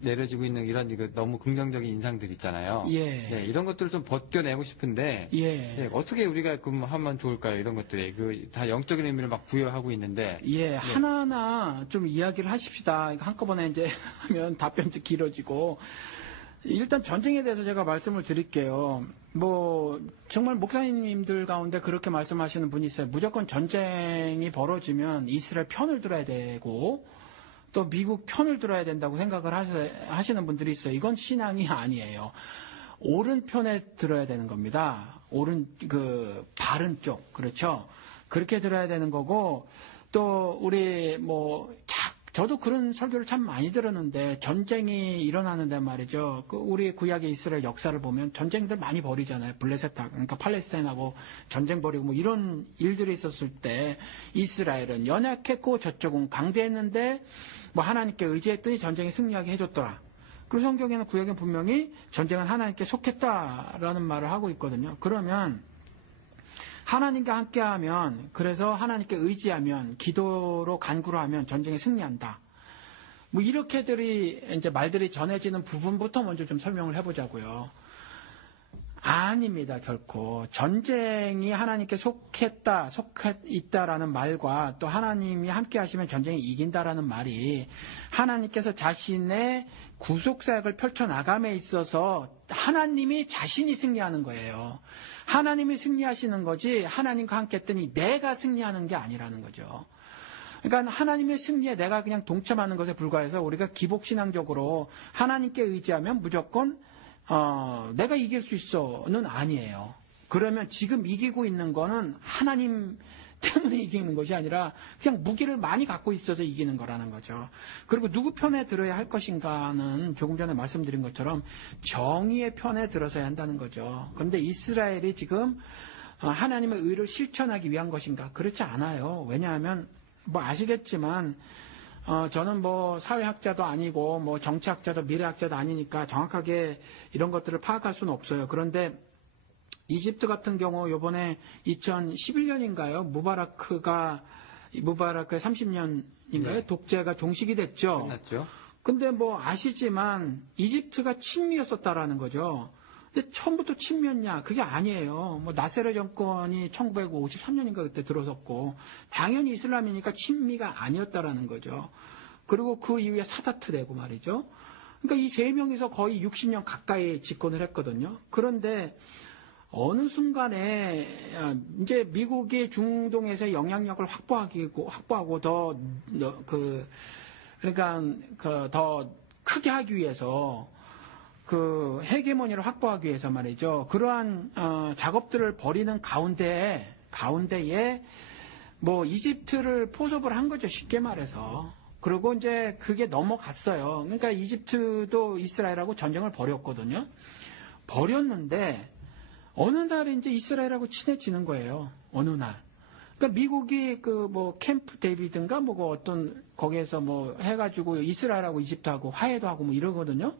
내려지고 있는 이런 너무 긍정적인 인상들 있잖아요. 예. 네, 이런 것들을 좀 벗겨내고 싶은데 예. 네, 어떻게 우리가 하면 좋을까요? 이런 것들이 다 영적인 의미를 막 부여하고 있는데. 예, 하나하나 좀 이야기를 하십시다. 이거 한꺼번에 이제 하면 답변도 길어지고. 일단 전쟁에 대해서 제가 말씀을 드릴게요. 뭐 정말 목사님들 가운데 그렇게 말씀하시는 분이 있어요. 무조건 전쟁이 벌어지면 이스라엘 편을 들어야 되고 또 미국 편을 들어야 된다고 생각을 하시는 분들이 있어요. 이건 신앙이 아니에요. 옳은 편에 들어야 되는 겁니다. 바른 쪽, 그렇죠? 그렇게 들어야 되는 거고 또 우리 저도 그런 설교를 참 많이 들었는데 전쟁이 일어나는데 말이죠. 우리 구약의 이스라엘 역사를 보면 전쟁들 많이 벌이잖아요. 블레셋하고 그러니까 팔레스타인하고 전쟁 벌이고 뭐 이런 일들이 있었을 때 이스라엘은 연약했고 저쪽은 강대했는데 뭐 하나님께 의지했더니 전쟁에 승리하게 해줬더라. 그리고 성경에는 구약에 분명히 전쟁은 하나님께 속했다라는 말을 하고 있거든요. 그러면 하나님과 함께하면 그래서 하나님께 의지하면 기도로 간구를 하면 전쟁에 승리한다. 뭐 이렇게들이 이제 말들이 전해지는 부분부터 먼저 좀 설명을 해보자고요. 아닙니다, 결코. 전쟁이 하나님께 속해 있다라는 말과 또 하나님이 함께 하시면 전쟁이 이긴다라는 말이 하나님께서 자신의 구속사역을 펼쳐나감에 있어서 하나님이 자신이 승리하는 거예요. 하나님이 승리하시는 거지 하나님과 함께 했더니 내가 승리하는 게 아니라는 거죠. 그러니까 하나님의 승리에 내가 그냥 동참하는 것에 불과해서 우리가 기복신앙적으로 하나님께 의지하면 무조건 내가 이길 수 있어는 아니에요. 그러면 지금 이기고 있는 거는 하나님 때문에 이기는 것이 아니라 그냥 무기를 많이 갖고 있어서 이기는 거라는 거죠. 그리고 누구 편에 들어야 할 것인가는 조금 전에 말씀드린 것처럼 정의의 편에 들어서야 한다는 거죠. 그런데 이스라엘이 지금 하나님의 의를 실천하기 위한 것인가? 그렇지 않아요. 왜냐하면 뭐 아시겠지만 저는 뭐 사회학자도 아니고 뭐 정치학자도 미래학자도 아니니까 정확하게 이런 것들을 파악할 수는 없어요. 그런데 이집트 같은 경우 요번에 2011년인가요? 무바라크의 30년인가요? 네. 독재가 종식이 됐죠. 끝났죠. 근데 뭐 아시지만 이집트가 친미였었다라는 거죠. 근데 처음부터 친미였냐? 그게 아니에요. 뭐 나세르 정권이 1953년인가 그때 들어섰고 당연히 이슬람이니까 친미가 아니었다라는 거죠. 그리고 그 이후에 사다트 되고 말이죠. 그러니까 이 세 명이서 거의 60년 가까이 집권을 했거든요. 그런데 어느 순간에 이제 미국이 중동에서 영향력을 확보하고 더 크게 하기 위해서 그 헤게모니를 확보하기 위해서 말이죠. 그러한 작업들을 벌이는 가운데에 뭐 이집트를 포섭을 한 거죠. 쉽게 말해서. 그리고 이제 그게 넘어갔어요. 그러니까 이집트도 이스라엘하고 전쟁을 벌였거든요. 벌였는데 어느 날 이제 이스라엘하고 친해지는 거예요. 어느 날. 그러니까 미국이 그 뭐 캠프 데이비드인가 뭐 어떤 거기에서 뭐 해가지고 이스라엘하고 이집트하고 화해도 하고 뭐 이러거든요.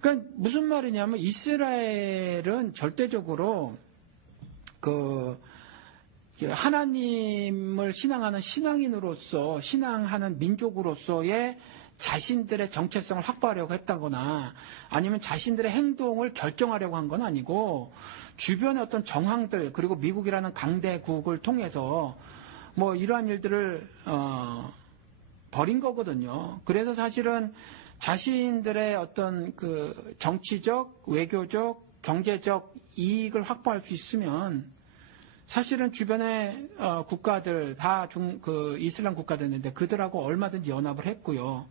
그러니까 무슨 말이냐면 이스라엘은 절대적으로 그 하나님을 신앙하는 신앙인으로서 신앙하는 민족으로서의 자신들의 정체성을 확보하려고 했다거나 아니면 자신들의 행동을 결정하려고 한 건 아니고 주변의 어떤 정황들 그리고 미국이라는 강대국을 통해서 뭐 이러한 일들을 벌인 거거든요. 그래서 사실은 자신들의 어떤 그 정치적, 외교적, 경제적 이익을 확보할 수 있으면 사실은 주변의 국가들 다 이슬람 국가들인데 그들하고 얼마든지 연합을 했고요.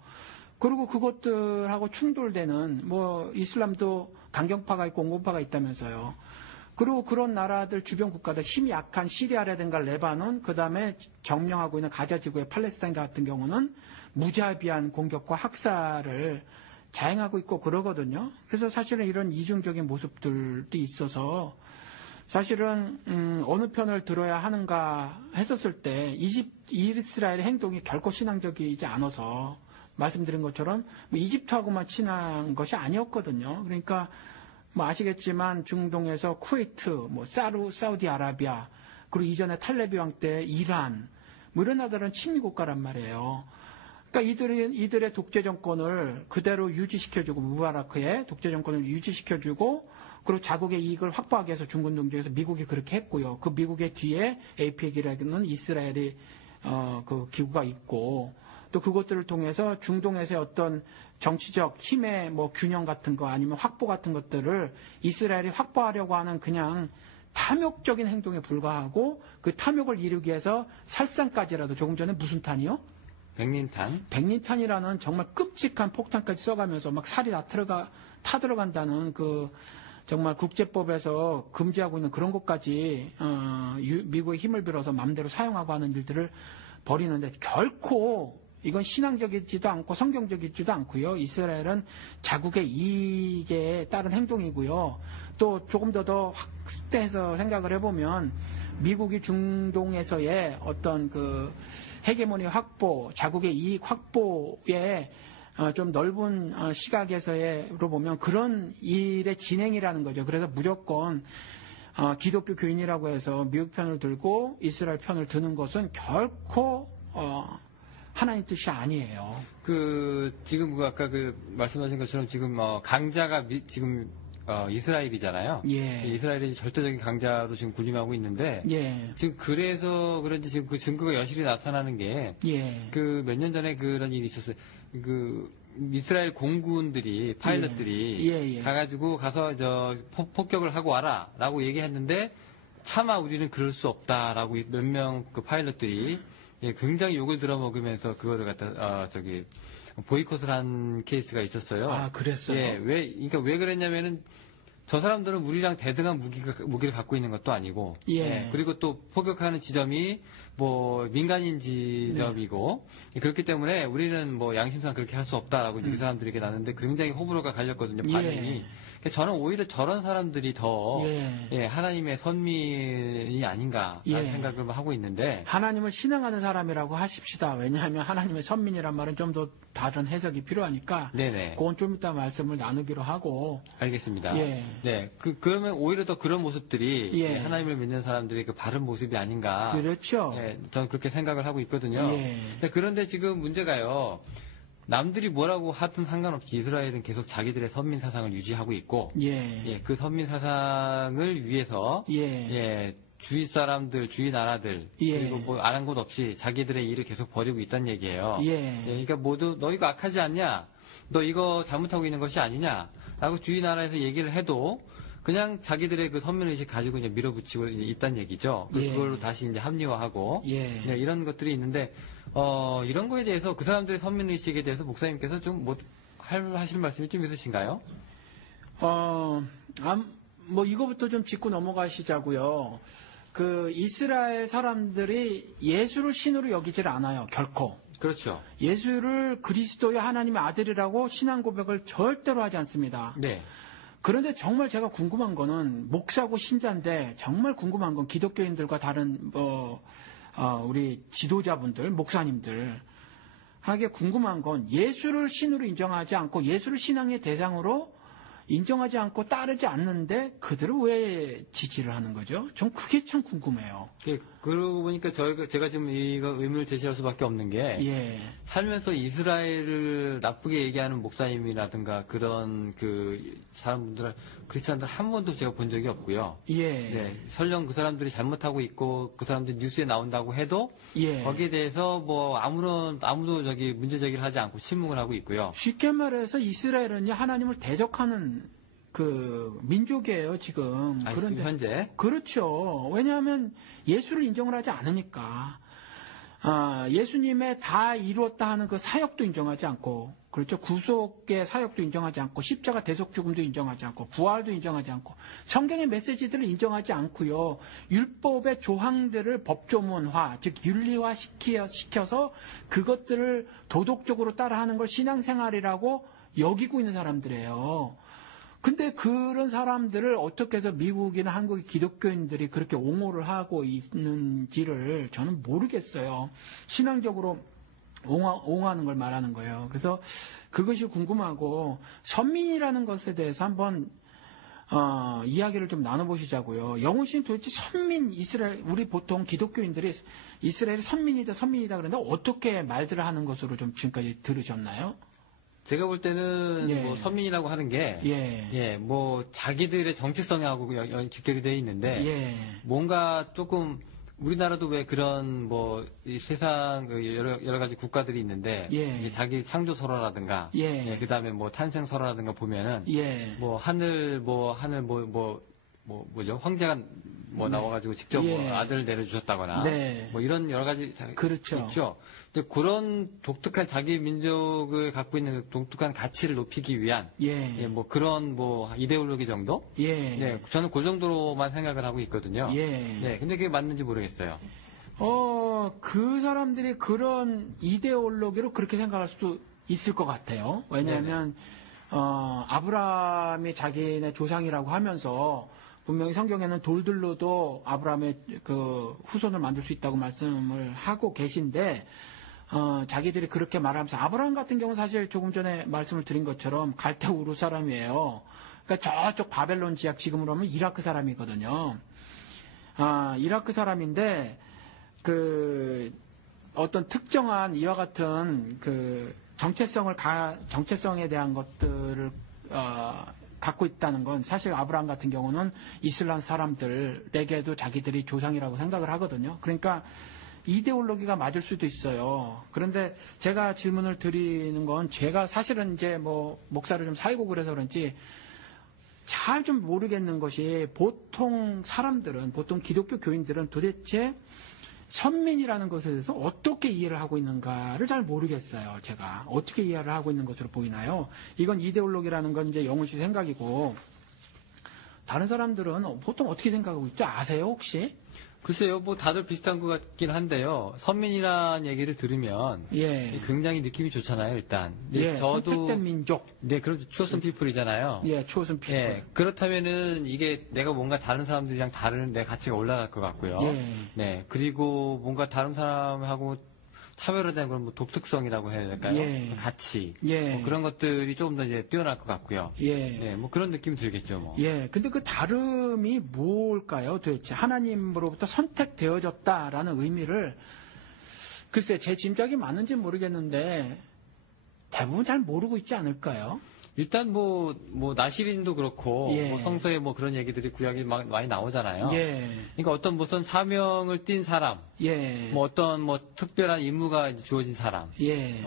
그리고 그것들하고 충돌되는 뭐 이슬람도 강경파가 있고 온건파가 있다면서요. 그리고 그런 나라들 주변 국가들 힘이 약한 시리아라든가 레바논 그다음에 점령하고 있는 가자 지구의 팔레스타인 같은 경우는 무자비한 공격과 학살을 자행하고 있고 그러거든요. 그래서 사실은 이런 이중적인 모습들도 있어서 사실은 어느 편을 들어야 하는가 했었을 때 이스라엘의 행동이 결코 신앙적이지 않아서 말씀드린 것처럼 뭐 이집트하고만 친한 것이 아니었거든요. 그러니까 뭐 아시겠지만 중동에서 쿠웨이트, 뭐 사우디아라비아 그리고 이전에 탈레비 왕 때 이란 뭐 이런 나라들은 친미 국가란 말이에요. 그러니까 이들의 독재 정권을 그대로 유지시켜주고 무바라크의 독재 정권을 유지시켜주고 그리고 자국의 이익을 확보하기 위해서 중군 동지에서 미국이 그렇게 했고요. 그 미국의 뒤에 APEC이라는 이스라엘이 그 기구가 있고 또 그것들을 통해서 중동에서의 어떤 정치적 힘의 뭐 균형 같은 거 아니면 확보 같은 것들을 이스라엘이 확보하려고 하는 그냥 탐욕적인 행동에 불과하고 그 탐욕을 이루기 위해서 살상까지라도 조금 전에 무슨 탄이요? 백린탄이라는 정말 끔찍한 폭탄까지 써가면서 막 살이 다 타들어간다는 그 정말 국제법에서 금지하고 있는 그런 것까지 미국의 힘을 빌어서 마음대로 사용하고 하는 일들을 벌이는데 결코 이건 신앙적이지도 않고 성경적이지도 않고요. 이스라엘은 자국의 이익에 따른 행동이고요. 또 조금 더 확대해서 생각을 해보면 미국이 중동에서의 어떤 그 헤게모니 확보, 자국의 이익 확보에 좀 넓은 시각에서로 보면 그런 일의 진행이라는 거죠. 그래서 무조건 기독교 교인이라고 해서 미국 편을 들고 이스라엘 편을 드는 것은 결코 하나님 뜻이 아니에요. 지금 아까 말씀하신 것처럼 지금 강자가 지금 이스라엘이잖아요. 예. 이스라엘이 절대적인 강자로 지금 군림하고 있는데 예. 지금 그래서 그런지 지금 그 증거가 여실히 나타나는 게 예. 몇 년 전에 그런 일이 있었어요. 이스라엘 공군들이 파일럿들이 가서 폭격을 하고 와라라고 얘기했는데 차마 우리는 그럴 수 없다라고 몇 명 그 파일럿들이 굉장히 욕을 들어먹으면서 그거를 갖다 보이콧을 한 케이스가 있었어요. 아, 그랬어요? 그러니까 왜 그랬냐면은 저 사람들은 우리랑 대등한 무기를 갖고 있는 것도 아니고, 그리고 또 포격하는 지점이 뭐 민간인 지점이고, 그렇기 때문에 우리는 뭐 양심상 그렇게 할 수 없다라고 이 사람들에게 나는데 굉장히 호불호가 갈렸거든요, 반응이. 저는 오히려 저런 사람들이 더 하나님의 선민이 아닌가 라는 생각을 하고 있는데 하나님을 신앙하는 사람이라고 하십시다. 왜냐하면 하나님의 선민이란 말은 좀 더 다른 해석이 필요하니까 네네. 그건 좀 이따 말씀을 나누기로 하고 알겠습니다. 네, 그러면 오히려 더 그런 모습들이 하나님을 믿는 사람들의 그 바른 모습이 아닌가. 그렇죠. 저는 그렇게 생각을 하고 있거든요. 그런데 지금 문제가요. 남들이 뭐라고 하든 상관없이 이스라엘은 계속 자기들의 선민 사상을 유지하고 있고, 예. 그 선민 사상을 위해서, 예. 주위 사람들, 주위 나라들, 예. 그리고 뭐 아는 곳 없이 자기들의 일을 계속 벌이고 있다는 얘기예요. 예. 그러니까 모두 너 이거 악하지 않냐? 너 이거 잘못하고 있는 것이 아니냐? 라고 주위 나라에서 얘기를 해도 그냥 자기들의 그 선민의식 가지고 이제 밀어붙이고 있다는 얘기죠. 예. 그걸로 다시 이제 합리화하고, 예. 이런 것들이 있는데, 이런 거에 대해서 그 사람들의 선민의식에 대해서 목사님께서 좀 하실 말씀이 좀 있으신가요? 뭐 이거부터 좀 짚고 넘어가시자고요. 그 이스라엘 사람들이 예수를 신으로 여기질 않아요. 결코. 그렇죠. 예수를 그리스도의 하나님의 아들이라고 신앙 고백을 절대로 하지 않습니다. 네. 그런데 정말 제가 궁금한 거는 목사고 신자인데 정말 궁금한 건 기독교인들과 다른 우리 지도자분들, 목사님들 하게 궁금한 건 예수를 신으로 인정하지 않고 예수를 신앙의 대상으로 인정하지 않고 따르지 않는데 그들을 왜 지지를 하는 거죠? 전 그게 참 궁금해요. 그러고 보니까 제가 지금 이거 의문을 제시할 수밖에 없는 게 예. 살면서 이스라엘을 나쁘게 얘기하는 목사님이라든가 그런 그 사람들 크리스찬들 한 번도 제가 본 적이 없고요. 예. 네, 설령 그 사람들이 잘못하고 있고 그 사람들이 뉴스에 나온다고 해도 예. 거기에 대해서 뭐 아무도 문제 제기를 하지 않고 침묵을 하고 있고요. 쉽게 말해서 이스라엘은요 하나님을 대적하는 그 민족이에요 지금. 지금 현재 그렇죠. 왜냐하면 예수를 인정을 하지 않으니까. 예수님의 다 이루었다 하는 그 사역도 인정하지 않고, 그렇죠. 구속의 사역도 인정하지 않고, 십자가 대속 죽음도 인정하지 않고, 부활도 인정하지 않고, 성경의 메시지들을 인정하지 않고요. 율법의 조항들을 법조문화, 즉 윤리화 시켜서 그것들을 도덕적으로 따라하는 걸 신앙생활이라고 여기고 있는 사람들이에요. 근데 그런 사람들을 어떻게 해서 미국이나 한국의 기독교인들이 그렇게 옹호를 하고 있는지를 저는 모르겠어요. 신앙적으로 옹호하는 걸 말하는 거예요. 그래서 그것이 궁금하고 선민이라는 것에 대해서 한번 이야기를 좀 나눠보시자고요. 영훈 씨는 도대체 선민 이스라엘 우리 보통 기독교인들이 이스라엘이 선민이다 그런데 어떻게 말들을 하는 것으로 좀 지금까지 들으셨나요? 제가 볼 때는 뭐 선민이라고 하는 게 뭐 자기들의 정체성하고 직결이 되어 있는데 뭔가 조금 우리나라도 왜 그런 뭐 이 세상 여러 가지 국가들이 있는데 이게 자기 창조설화라든가 그다음에 뭐 탄생설화라든가 보면은 뭐 하늘 뭐죠 황제가 나와가지고 직접 뭐 아들을 내려주셨다거나 뭐 이런 여러 가지 그렇죠. 있죠. 근데 그런 독특한 자기 민족을 갖고 있는 독특한 가치를 높이기 위한 뭐 그런 뭐 이데올로기 정도? 저는 그 정도로만 생각을 하고 있거든요. 근데 그게 맞는지 모르겠어요. 그 사람들이 그런 이데올로기로 그렇게 생각할 수도 있을 것 같아요. 왜냐하면 아브라함이 자기네 조상이라고 하면서 분명히 성경에는 돌들로도 아브라함의 그 후손을 만들 수 있다고 말씀을 하고 계신데 자기들이 그렇게 말하면서 아브라함 같은 경우는 사실 조금 전에 말씀을 드린 것처럼 갈대 우르 사람이에요. 그러니까 저쪽 바벨론 지역 지금으로 하면 이라크 사람이거든요. 이라크 사람인데 그 어떤 특정한 이와 같은 그 정체성에 대한 것들을 갖고 있다는 건 사실 아브라함 같은 경우는 이슬람 사람들에게도 자기들이 조상이라고 생각을 하거든요. 그러니까 이데올로기가 맞을 수도 있어요. 그런데 제가 질문을 드리는 건 제가 사실은 이제 뭐 목사를 좀 살고 그래서 그런지 잘 좀 모르겠는 것이 보통 사람들은 보통 기독교 교인들은 도대체 선민이라는 것에 대해서 어떻게 이해를 하고 있는가를 잘 모르겠어요. 제가 어떻게 이해를 하고 있는 것으로 보이나요? 이건 이데올로기라는 건 이제 영훈 씨 생각이고 다른 사람들은 보통 어떻게 생각하고 있죠? 아세요 혹시? 글쎄요, 뭐 다들 비슷한 것 같긴 한데요. 선민이라는 얘기를 들으면 굉장히 느낌이 좋잖아요. 일단. 저도 선택된 민족. 그렇죠. 추어슨 피플이잖아요. 추어슨 피플. 그렇다면은 이게 내가 뭔가 다른 사람들이랑 다른 내 가치가 올라갈 것 같고요. 그리고 뭔가 다른 사람하고 차별화된 그런 뭐 독특성이라고 해야 될까요? 가치. 뭐 그런 것들이 조금 더 이제 뛰어날 것 같고요. 뭐 그런 느낌이 들겠죠, 뭐. 근데 그 다름이 뭘까요? 도대체 하나님으로부터 선택되어졌다라는 의미를 글쎄 제 짐작이 맞는지 모르겠는데 대부분 잘 모르고 있지 않을까요? 일단 뭐 나시린도 그렇고 예. 뭐 성서에 뭐 그런 얘기들이 구약에 많이 나오잖아요. 예. 그러니까 어떤 무슨 사명을 띈 사람, 예. 뭐 어떤 뭐 특별한 임무가 이제 주어진 사람, 예.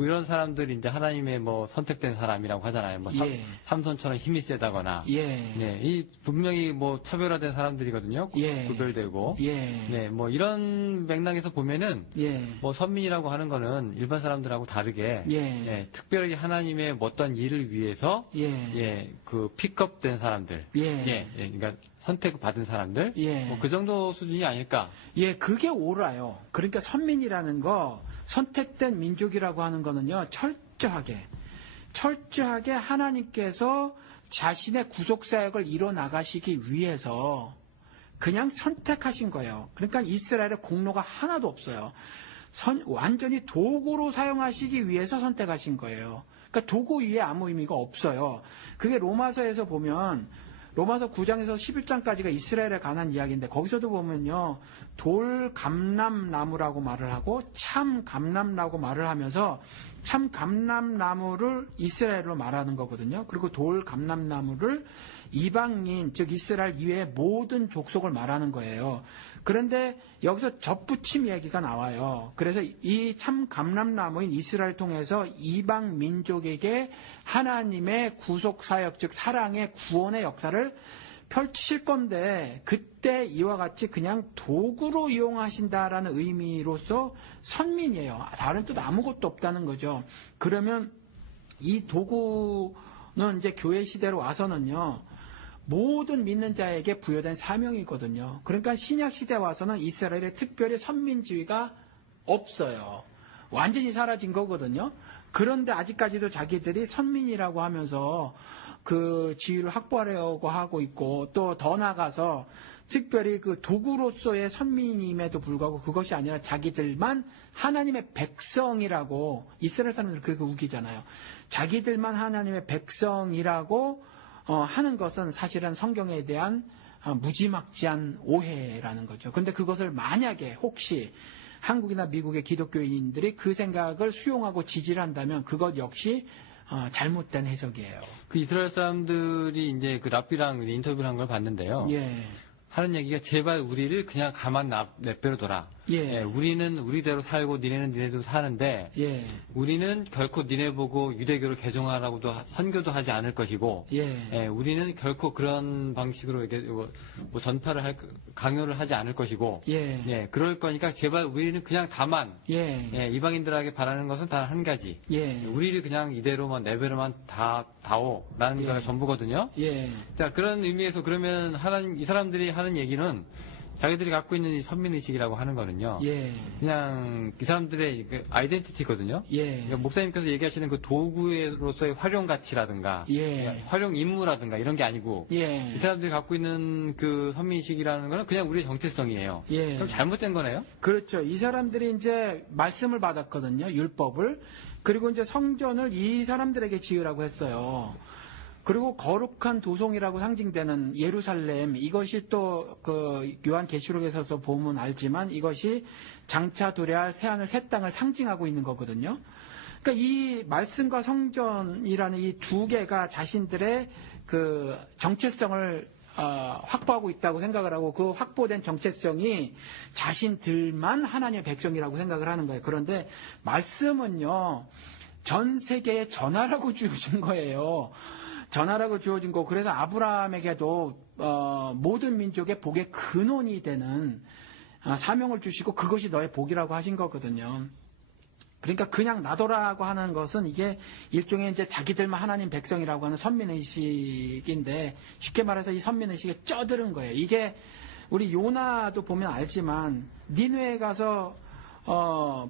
이런 사람들이 이제 하나님의 뭐 선택된 사람이라고 하잖아요. 뭐 예. 삼손처럼 힘이 세다거나, 예. 네, 이 분명히 뭐 차별화된 사람들이거든요. 예. 구별되고, 예. 네, 뭐 이런 맥락에서 보면은 예. 뭐 선민이라고 하는 거는 일반 사람들하고 다르게, 예. 예, 특별하게 하나님의 뭐 어떤 일을 위해서, 예. 예, 그 픽업된 사람들, 예. 예, 그러니까 선택받은 사람들, 예. 뭐 그 정도 수준이 아닐까. 예, 그게 옳아요. 그러니까 선민이라는 거, 선택된 민족이라고 하는 거는요, 철저하게 하나님께서 자신의 구속사역을 이뤄나가시기 위해서 그냥 선택하신 거예요. 그러니까 이스라엘의 공로가 하나도 없어요. 완전히 도구로 사용하시기 위해서 선택하신 거예요. 그러니까 도구 위에 아무 의미가 없어요. 그게 로마서에서 보면 로마서 9장에서 11장까지가 이스라엘에 관한 이야기인데 거기서도 보면요. 돌 감람나무라고 말을 하고 참 감람나무 말을 하면서 참 감람나무를 이스라엘로 말하는 거거든요. 그리고 돌 감람나무를 이방인 즉 이스라엘 이외의 모든 족속을 말하는 거예요. 그런데 여기서 접붙임 이야기가 나와요. 그래서 이 참 감람나무인 이스라엘 통해서 이방 민족에게 하나님의 구속 사역 즉 사랑의 구원의 역사를 펼칠 건데 그때 이와 같이 그냥 도구로 이용하신다라는 의미로서 선민이에요. 다른 뜻 아무것도 없다는 거죠. 그러면 이 도구는 이제 교회 시대로 와서는요. 모든 믿는 자에게 부여된 사명이거든요. 그러니까 신약 시대 와서는 이스라엘에 특별히 선민지위가 없어요. 완전히 사라진 거거든요. 그런데 아직까지도 자기들이 선민이라고 하면서 그 지위를 확보하려고 하고 있고 또 더 나아가서 특별히 그 도구로서의 선민임에도 불구하고 그것이 아니라 자기들만 하나님의 백성이라고 이스라엘 사람들 그렇게 우기잖아요. 자기들만 하나님의 백성이라고 하는 것은 사실은 성경에 대한 무지막지한 오해라는 거죠. 그런데 그것을 만약에 혹시 한국이나 미국의 기독교인들이 그 생각을 수용하고 지지를 한다면 그것 역시 잘못된 해석이에요. 그 이스라엘 사람들이 이제 그 랍비랑 인터뷰를 한 걸 봤는데요. 예. 하는 얘기가 제발 우리를 그냥 가만 내버려둬라. 예. 우리는 우리대로 살고 니네는 니네대로 사는데 예. 우리는 결코 니네 보고 유대교를 개종하라고도 선교도 하지 않을 것이고 예. 우리는 결코 그런 방식으로 이렇게 뭐 전파를 강요를 하지 않을 것이고 예. 그럴 거니까 제발 우리는 그냥 다만 예. 이방인들에게 바라는 것은 단 한 가지. 예. 우리를 그냥 이대로만 내버려만 다오라는 예. 게 전부거든요. 예. 자, 그런 의미에서 그러면 이 사람들이 하는 얘기는 자기들이 갖고 있는 이 선민의식이라고 하는 거는요. 예. 그냥 이 사람들의 그 아이덴티티거든요. 예. 그러니까 목사님께서 얘기하시는 그 도구로서의 활용 가치라든가 예. 활용 임무라든가 이런 게 아니고 예. 이 사람들이 갖고 있는 그 선민의식이라는 거는 그냥 우리의 정체성이에요. 예. 그럼 잘못된 거네요? 그렇죠. 이 사람들이 이제 말씀을 받았거든요. 율법을. 그리고 이제 성전을 이 사람들에게 지으라고 했어요. 그리고 거룩한 도성이라고 상징되는 예루살렘 이것이 또 그 요한계시록에서 보면 알지만 이것이 장차 도래할 새하늘 새 땅을 상징하고 있는 거거든요. 그러니까 이 말씀과 성전이라는 이 두 개가 자신들의 그 정체성을 확보하고 있다고 생각을 하고 그 확보된 정체성이 자신들만 하나님의 백성이라고 생각을 하는 거예요. 그런데 말씀은요 전 세계에 전하라고 주어진 거예요. 전하라고 주어진 거. 그래서 아브라함에게도 모든 민족의 복의 근원이 되는 사명을 주시고 그것이 너의 복이라고 하신 거거든요. 그러니까 그냥 놔둬라고 하는 것은 이게 일종의 이제 자기들만 하나님 백성이라고 하는 선민의식인데 쉽게 말해서 이 선민의식에 쪄들은 거예요. 이게 우리 요나도 보면 알지만 니느웨에 가서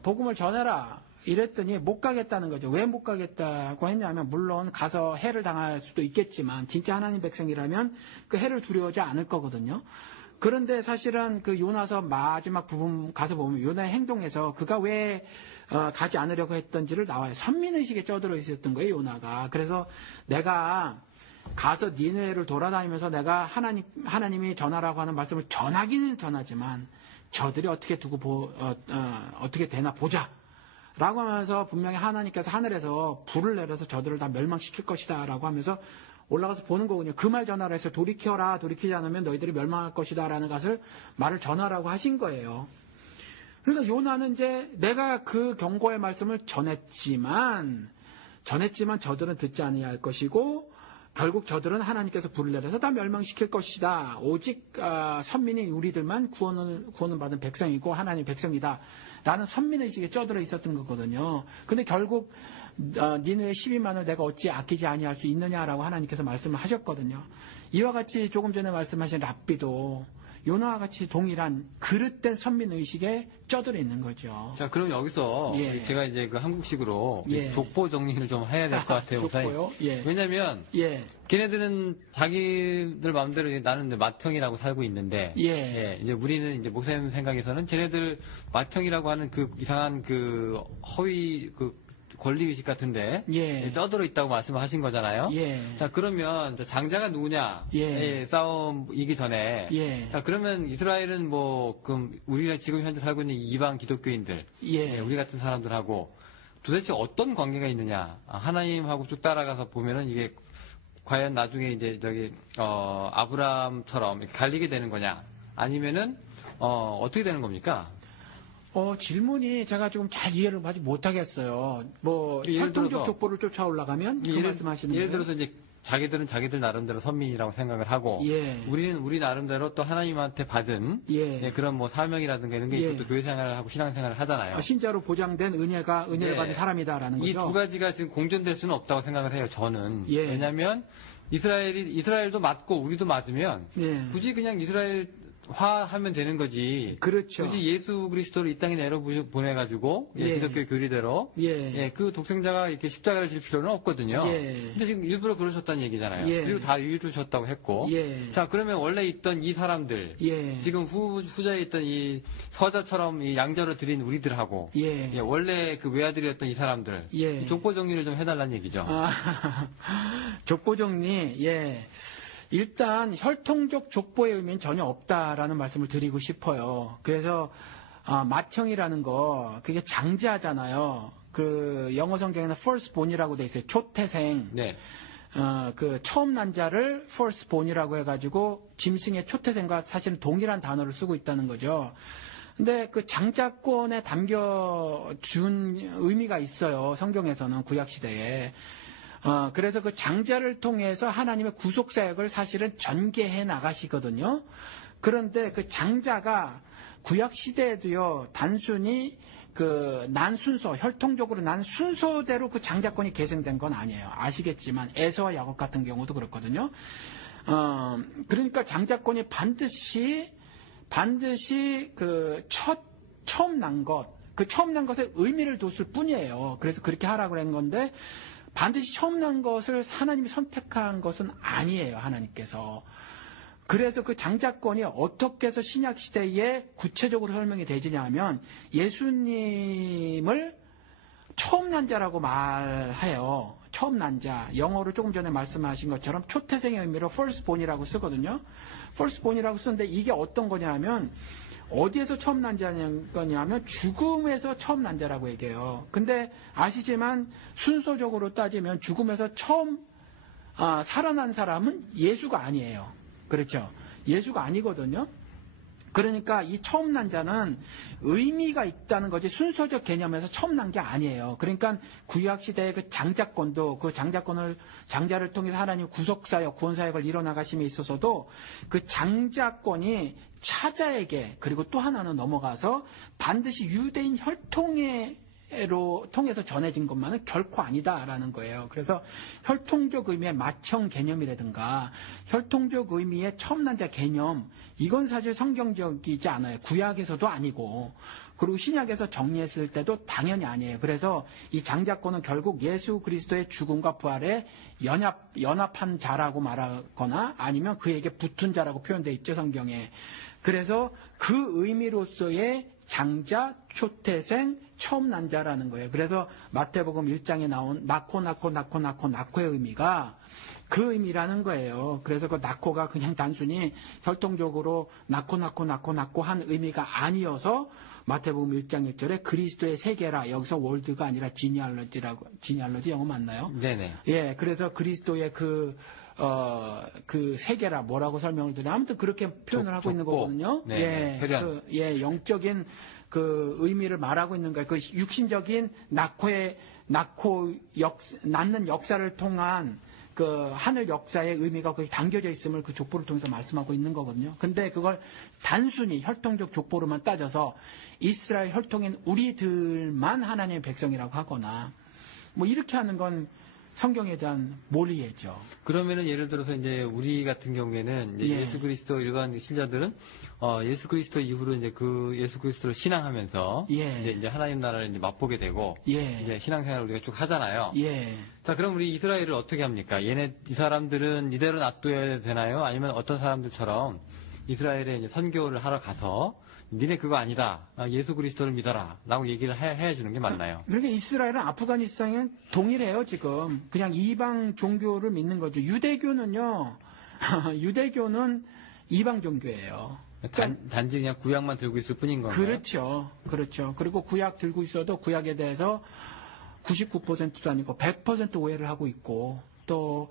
복음을 전해라. 이랬더니 못 가겠다는 거죠. 왜 못 가겠다고 했냐면 물론 가서 해를 당할 수도 있겠지만 진짜 하나님 백성이라면 그 해를 두려워하지 않을 거거든요. 그런데 사실은 그 요나서 마지막 부분 가서 보면 요나의 행동에서 그가 왜 가지 않으려고 했던지를 나와요. 선민의식에 쪄들어 있었던 거예요. 요나가. 그래서 내가 가서 니느웨를 돌아다니면서 내가 하나님이 전하라고 하는 말씀을 전하기는 전하지만 저들이 어떻게 두고 어떻게 되나 보자. 라고 하면서 분명히 하나님께서 하늘에서 불을 내려서 저들을 다 멸망시킬 것이다 라고 하면서 올라가서 보는 거군요. 그 말 전하라 해서 돌이켜라. 돌이키지 않으면 너희들이 멸망할 것이다 라는 것을 말을 전하라고 하신 거예요. 그러니까 요나는 이제 내가 그 경고의 말씀을 전했지만 저들은 듣지 아니할 것이고 결국 저들은 하나님께서 불을 내려서 다 멸망시킬 것이다. 오직 선민이 우리들만 구원을 받은 백성이고 하나님의 백성이다. 라는 선민의식에 쪄들어 있었던 거거든요. 근데 결국 니느의 12만을 내가 어찌 아끼지 아니할 수 있느냐라고 하나님께서 말씀을 하셨거든요. 이와 같이 조금 전에 말씀하신 랍비도 요나와 같이 동일한 그릇된 선민의식에 쪄들어 있는 거죠. 자, 그럼 여기서 예. 제가 이제 그 한국식으로 예. 족보 정리를 좀 해야 될 것 같아요. 족보요? 예. 왜냐면 예. 걔네들은 자기들 마음대로 나는 이제 맏형이라고 살고 있는데 예. 이제 우리는 이제 목사님 생각에서는 쟤네들 맏형이라고 하는 그 이상한 그 허위 그 권리의식 같은데 예. 쪄들어 있다고 말씀하신 거잖아요. 예. 자, 그러면 장자가 누구냐? 예. 싸움 이기 전에. 예. 자, 그러면 이스라엘은 뭐 그럼 우리가 지금 현재 살고 있는 이방 기독교인들, 예. 우리 같은 사람들하고 도대체 어떤 관계가 있느냐? 하나님하고 쭉 따라가서 보면은 이게 과연 나중에 이제 아브라함처럼 이렇게 갈리게 되는 거냐? 아니면은 어떻게 되는 겁니까? 질문이 제가 조금 잘 이해를 하지 못하겠어요. 뭐 예를 혈통적 들어서- 족보를 쫓아 올라가면 그 말씀하시는 거예요? 예를 들어서 이제 자기들은 자기들 나름대로 선민이라고 생각을 하고 예. 우리는 우리 나름대로 또 하나님한테 받은 예. 그런 뭐 사명이라든가 이런 게 예. 있고 또 교회 생활을 하고 신앙 생활을 하잖아요. 신자로 보장된 은혜를 네. 받은 사람이다라는 거죠. 이 두 가지가 지금 공존될 수는 없다고 생각을 해요. 저는. 예. 왜냐하면 이스라엘도 맞고 우리도 맞으면 예. 굳이 그냥 이스라엘화하면 되는 거지. 그렇죠. 굳이 예수 그리스도를 이 땅에 내려 보내가지고 예. 기독교 교리대로 예. 그 독생자가 이렇게 십자가를 질 필요는 없거든요. 예. 근데 지금 일부러 그러셨다는 얘기잖아요. 예. 그리고 다 이루셨다고 했고. 예. 자, 그러면 원래 있던 이 사람들, 예. 지금 후자에 있던 이 서자처럼 이 양자로 드린 우리들하고, 예. 원래 그 외아들이었던 이 사람들, 예. 이 족보 정리를 좀 해달라는 얘기죠. 족보 정리, 예. 일단 혈통적 족보의 의미는 전혀 없다라는 말씀을 드리고 싶어요. 그래서 맏형이라는 거 그게 장자잖아요. 그 영어 성경에는 firstborn이라고 돼 있어요. 초태생. 네. 그 처음 난 자를 firstborn이라고 해가지고 짐승의 초태생과 사실은 동일한 단어를 쓰고 있다는 거죠. 근데 그 장자권에 담겨준 의미가 있어요. 성경에서는 구약시대에. 그래서 그 장자를 통해서 하나님의 구속사역을 사실은 전개해 나가시거든요. 그런데 그 장자가 구약시대에도요, 단순히 난 순서, 혈통적으로 난 순서대로 그 장자권이 계승된 건 아니에요. 아시겠지만, 에서와 야곱 같은 경우도 그렇거든요. 그러니까 장자권이 반드시 처음 난 것의 의미를 뒀을 뿐이에요. 그래서 그렇게 하라고 그런 건데, 반드시 처음 난 것을 하나님이 선택한 것은 아니에요, 하나님께서. 그래서 그 장자권이 어떻게 해서 신약 시대에 구체적으로 설명이 되지냐 하면 예수님을 처음 난 자라고 말해요. 처음 난 자. 영어로 조금 전에 말씀하신 것처럼 초태생의 의미로 firstborn이라고 쓰거든요. firstborn이라고 쓰는데 이게 어떤 거냐 하면 어디에서 처음 난 자냐면 죽음에서 처음 난 자라고 얘기해요. 근데 아시지만 순서적으로 따지면 죽음에서 처음 살아난 사람은 예수가 아니에요. 그렇죠? 예수가 아니거든요. 그러니까 이 처음 난 자는 의미가 있다는 거지 순서적 개념에서 처음 난 게 아니에요. 그러니까 구약시대의 그 장자권도 그 장자를 통해서 하나님 구속사역, 구원사역을 이뤄나가심에 있어서도 그 장자권이 차자에게 그리고 또 하나는 넘어가서 반드시 유대인 통해서 전해진 것만은 결코 아니다라는 거예요. 그래서 혈통적 의미의 맏형 개념이라든가 혈통적 의미의 처음 난 자 개념 이건 사실 성경적이지 않아요. 구약에서도 아니고 그리고 신약에서 정리했을 때도 당연히 아니에요. 그래서 이 장자권은 결국 예수 그리스도의 죽음과 부활에 연합한 자라고 말하거나 아니면 그에게 붙은 자라고 표현되어 있죠. 성경에. 그래서 그 의미로서의 장자, 초태생, 처음 난 자라는 거예요. 그래서 마태복음 1장에 나온 나코의 의미가 그 의미라는 거예요. 그래서 그 나코가 그냥 단순히 혈통적으로 나코 한 의미가 아니어서 마태복음 1장 1절에 그리스도의 세계라, 여기서 월드가 아니라 지니알러지 영어 맞나요? 네네. 예, 그래서 그리스도의 그 세계라 뭐라고 설명을 드려 아무튼 그렇게 표현을 하고 있는 거거든요. 네, 혈연. 영적인 그 의미를 말하고 있는 거예요. 그 육신적인 낳는 역사를 통한 그 하늘 역사의 의미가 거기 담겨져 있음을 그 족보를 통해서 말씀하고 있는 거거든요. 근데 그걸 단순히 혈통적 족보로만 따져서 이스라엘 혈통인 우리들만 하나님의 백성이라고 하거나 뭐 이렇게 하는 건 성경에 대한 몰이해죠. 그러면은 예를 들어서 이제 우리 같은 경우에는 이제 예. 예수 그리스도 일반 신자들은 예수 그리스도 이후로 이제 그 예수 그리스도를 신앙하면서 예. 이제 하나님 나라를 이제 맛보게 되고 예. 이제 신앙생활을 우리가 쭉 하잖아요. 예. 자, 그럼 우리 이스라엘을 어떻게 합니까? 이 사람들은 이대로 놔둬야 되나요? 아니면 어떤 사람들처럼 이스라엘에 이제 선교를 하러 가서 니네 그거 아니다. 예수 그리스도를 믿어라. 라고 얘기를 해 주는 게 맞나요? 그러니까 이스라엘은 아프가니스탄은 동일해요, 지금. 그냥 이방 종교를 믿는 거죠. 유대교는요, 유대교는 이방 종교예요. 단지 그냥 구약만 들고 있을 뿐인 건가요? 그렇죠. 그렇죠. 그리고 구약 들고 있어도 구약에 대해서 99%도 아니고 100% 오해를 하고 있고 또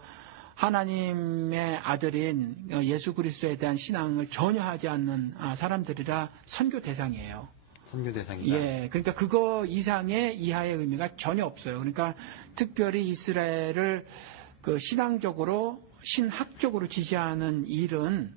하나님의 아들인 예수 그리스도에 대한 신앙을 전혀 하지 않는 사람들이라 선교 대상이에요. 선교 대상이다. 예, 그러니까 그거 이상의 이하의 의미가 전혀 없어요. 그러니까 특별히 이스라엘을 그 신앙적으로 신학적으로 지지하는 일은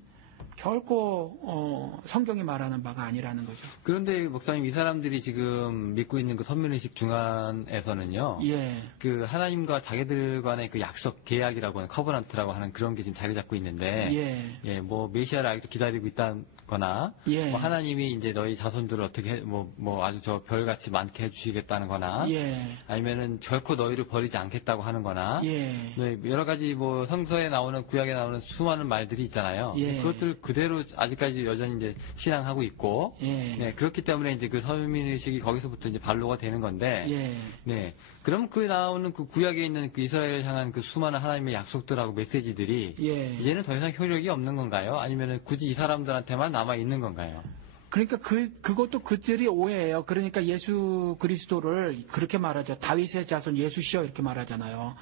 결코 성경이 말하는 바가 아니라는 거죠. 그런데 목사님 이 사람들이 지금 믿고 있는 그 선민의식 중앙에서는요. 예. 그 하나님과 자기들 간의 그 약속 계약이라고 하는 커버넌트라고 하는 그런 게 지금 자리 잡고 있는데 예. 뭐 메시아를 아직도 기다리고 있다거나 예. 뭐 하나님이 이제 너희 자손들을 어떻게 뭐 아주 저 별같이 많게 해주시겠다는 거나 예. 아니면은 결코 너희를 버리지 않겠다고 하는 거나 예. 네, 여러 가지 뭐 성서에 나오는 구약에 나오는 수많은 말들이 있잖아요. 예. 그것들 그대로 아직까지 여전히 이제 신앙하고 있고 예. 네, 그렇기 때문에 이제 그 서민의식이 거기서부터 이제 발로가 되는 건데 예. 네. 그럼 그 나오는 그 구약에 있는 그 이스라엘 향한 그 수많은 하나님의 약속들하고 메시지들이 예. 이제는 더 이상 효력이 없는 건가요? 아니면은 굳이 이 사람들한테만 남아 있는 건가요? 그러니까 그것도 그들이 오해예요. 그러니까 예수 그리스도를 그렇게 말하죠. 다윗의 자손 예수시여 이렇게 말하잖아요.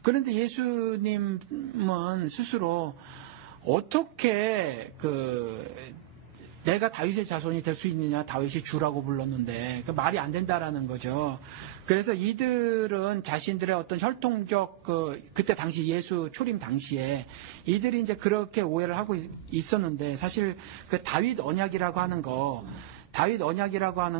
그런데 예수님은 스스로 어떻게 내가 다윗의 자손이 될 수 있느냐, 다윗이 주라고 불렀는데 그 말이 안 된다라는 거죠. 그래서 이들은 자신들의 어떤 혈통적 그때 당시 예수 초림 당시에 이들이 이제 그렇게 오해를 하고 있었는데 사실 그 다윗 언약이라고 하는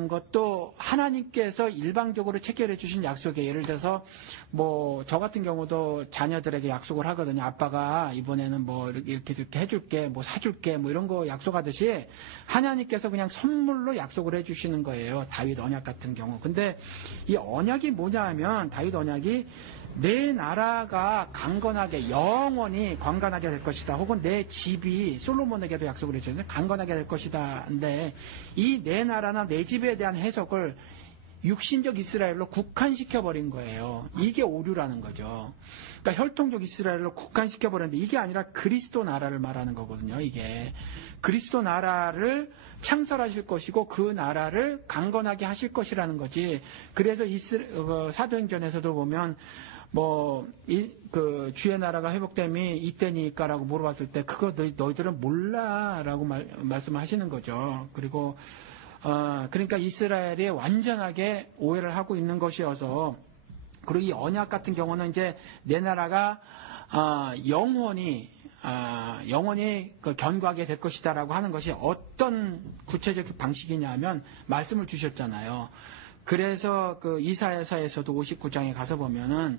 것도 하나님께서 일방적으로 체결해 주신 약속에 예를 들어서 뭐 저 같은 경우도 자녀들에게 약속을 하거든요. 아빠가 이번에는 뭐 이렇게 해줄게, 뭐 사줄게, 뭐 이런 거 약속하듯이 하나님께서 그냥 선물로 약속을 해 주시는 거예요. 다윗 언약 같은 경우. 근데 이 언약이 뭐냐 하면 다윗 언약이 내 나라가 강건하게 영원히 강건하게 될 것이다. 혹은 내 집이 솔로몬에게도 약속을 해줬는데 강건하게 될 것이다. 근데 이 내 나라나 내 집에 대한 해석을 육신적 이스라엘로 국한시켜버린 거예요. 이게 오류라는 거죠. 그러니까 혈통적 이스라엘로 국한시켜버렸는데 이게 아니라 그리스도 나라를 말하는 거거든요. 이게 그리스도 나라를 창설하실 것이고 그 나라를 강건하게 하실 것이라는 거지. 그래서 사도행전에서도 보면 주의 나라가 회복됨이 이때니까라고 물어봤을 때 그거 너희들은 몰라라고 말씀하시는 거죠. 그리고 그러니까 이스라엘이 완전하게 오해를 하고 있는 것이어서 그리고 이 언약 같은 경우는 이제 내 나라가 영원히 견고하게 될 것이다라고 하는 것이 어떤 구체적 방식이냐면 말씀을 주셨잖아요. 그래서 그 이사야서에서도 59장에 가서 보면은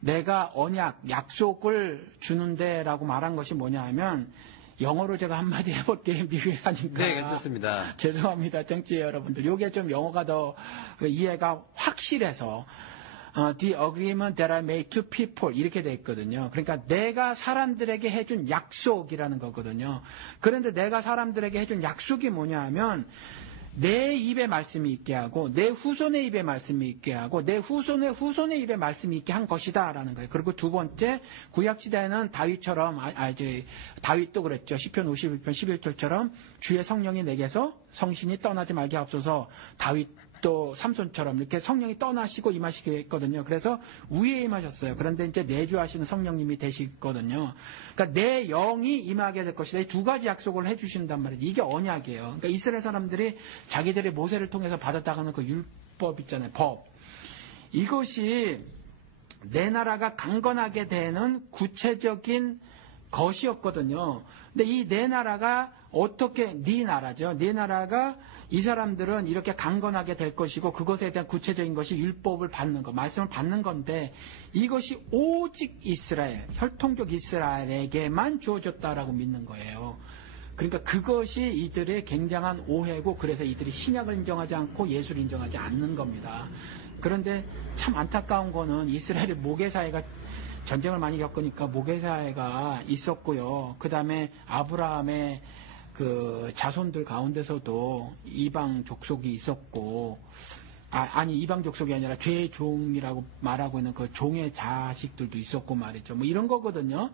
내가 약속을 주는데라고 말한 것이 뭐냐 하면 영어로 제가 한마디 해볼게요. 미국에 가니까. 네, 괜찮습니다. 죄송합니다. 정치회 여러분들. 요게 좀 영어가 더 이해가 확실해서 The agreement that I made to people 이렇게 돼 있거든요. 그러니까 내가 사람들에게 해준 약속이라는 거거든요. 그런데 내가 사람들에게 해준 약속이 뭐냐 하면 내 입에 말씀이 있게 하고 내 후손의 입에 말씀이 있게 하고 내 후손의 후손의 입에 말씀이 있게 한 것이다라는 거예요. 그리고 두 번째 구약 시대에는 다윗처럼 다윗도 그랬죠. 시편 51편 11절처럼 주의 성령이 내게서 성신이 떠나지 말게 하옵소서. 다윗도 삼손처럼 이렇게 성령이 떠나시고 임하시게 했거든요. 그래서 위에 임하셨어요. 그런데 이제 내주하시는 성령님이 되시거든요. 그러니까 내 영이 임하게 될 것이다. 이 두 가지 약속을 해주신단 말이에요. 이게 언약이에요. 그러니까 이스라엘 사람들이 자기들의 모세를 통해서 받았다가는 그 율법 있잖아요. 법. 이것이 내 나라가 강건하게 되는 구체적인 것이었거든요. 근데 이 내 나라가 어떻게 네 나라죠. 네 나라가 이 사람들은 이렇게 강건하게 될 것이고 그것에 대한 구체적인 것이 율법을 받는 것, 말씀을 받는 건데 이것이 오직 이스라엘, 혈통적 이스라엘에게만 주어졌다라고 믿는 거예요. 그러니까 그것이 이들의 굉장한 오해고 그래서 이들이 신약을 인정하지 않고 예수를 인정하지 않는 겁니다. 그런데 참 안타까운 거는 이스라엘의 모계사회가 전쟁을 많이 겪으니까 모계사회가 있었고요. 그 다음에 아브라함의 그 자손들 가운데서도 이방 족속이 있었고, 이방 족속이 아니라 죄의 종이라고 말하고 있는 그 종의 자식들도 있었고 말이죠. 뭐 이런 거거든요.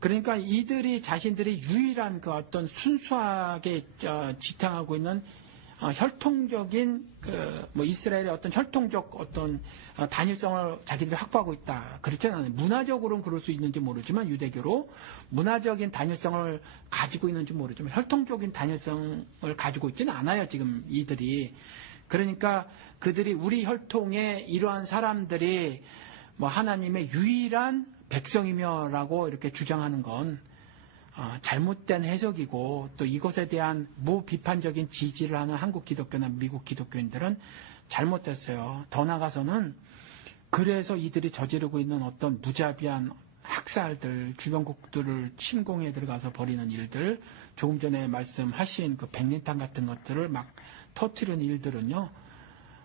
그러니까 이들이 자신들이 유일한 그 어떤 순수하게 지탱하고 있는 혈통적인 이스라엘의 어떤 혈통적 어떤 단일성을 자기들이 확보하고 있다. 그렇지 않아요. 문화적으로는 그럴 수 있는지 모르지만 유대교로 문화적인 단일성을 가지고 있는지 모르지만 혈통적인 단일성을 가지고 있지는 않아요. 지금 이들이. 그러니까 그들이 우리 혈통의 이러한 사람들이 뭐 하나님의 유일한 백성이며라고 이렇게 주장하는 건 잘못된 해석이고 또 이것에 대한 무비판적인 지지를 하는 한국 기독교나 미국 기독교인들은 잘못됐어요. 더 나아가서는 그래서 이들이 저지르고 있는 어떤 무자비한 학살들, 주변국들을 침공해 들어가서 벌이는 일들, 조금 전에 말씀하신 그 백린탕 같은 것들을 막 터뜨리는 일들은요,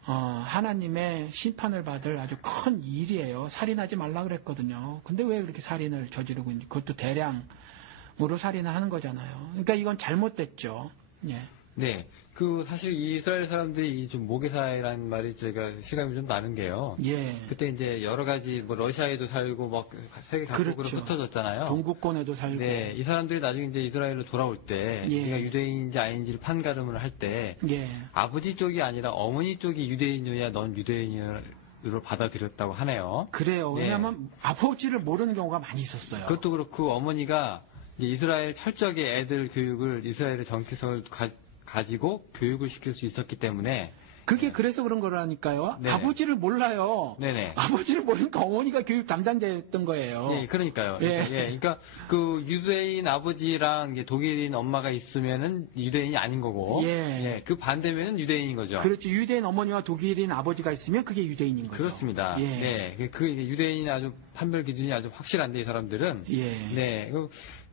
하나님의 심판을 받을 아주 큰 일이에요. 살인하지 말라 그랬거든요. 근데 왜 그렇게 살인을 저지르고 있는지, 그것도 대량으로 살인을 하는 거잖아요. 그러니까 이건 잘못됐죠. 예. 네. 사실 이스라엘 사람들이 좀 모계사회라는 말이 저희가 실감이 좀 나는 게요. 예. 그때 이제 여러 가지 뭐 러시아에도 살고 막 세계 각국으로 그렇죠. 흩어졌잖아요. 동구권에도 살고. 네. 이 사람들이 나중에 이제 이스라엘로 돌아올 때 예. 우리가 유대인인지 아닌지를 판가름을 할 때 예. 아버지 쪽이 아니라 어머니 쪽이 유대인이어야 넌 유대인으로 받아들였다고 하네요. 그래요. 네. 왜냐하면 아버지를 모르는 경우가 많이 있었어요. 그것도 그렇고 어머니가 이제 이스라엘 철저하게 애들 교육을 이스라엘의 정체성을 가지고 교육을 시킬 수 있었기 때문에 그게 그래서 그런 거라니까요. 네네. 아버지를 몰라요. 네네. 아버지를 모르니까 어머니가 교육 담당자였던 거예요. 예, 그러니까요. 예. 그러니까 그 유대인 아버지랑 이제 독일인 엄마가 있으면은 유대인이 아닌 거고, 예. 그 반대면은 유대인인 거죠. 그렇죠. 유대인 어머니와 독일인 아버지가 있으면 그게 유대인인 거죠. 그렇습니다. 예. 네, 그 유대인이 아주 판별 기준이 아주 확실한데 이 사람들은, 예. 네,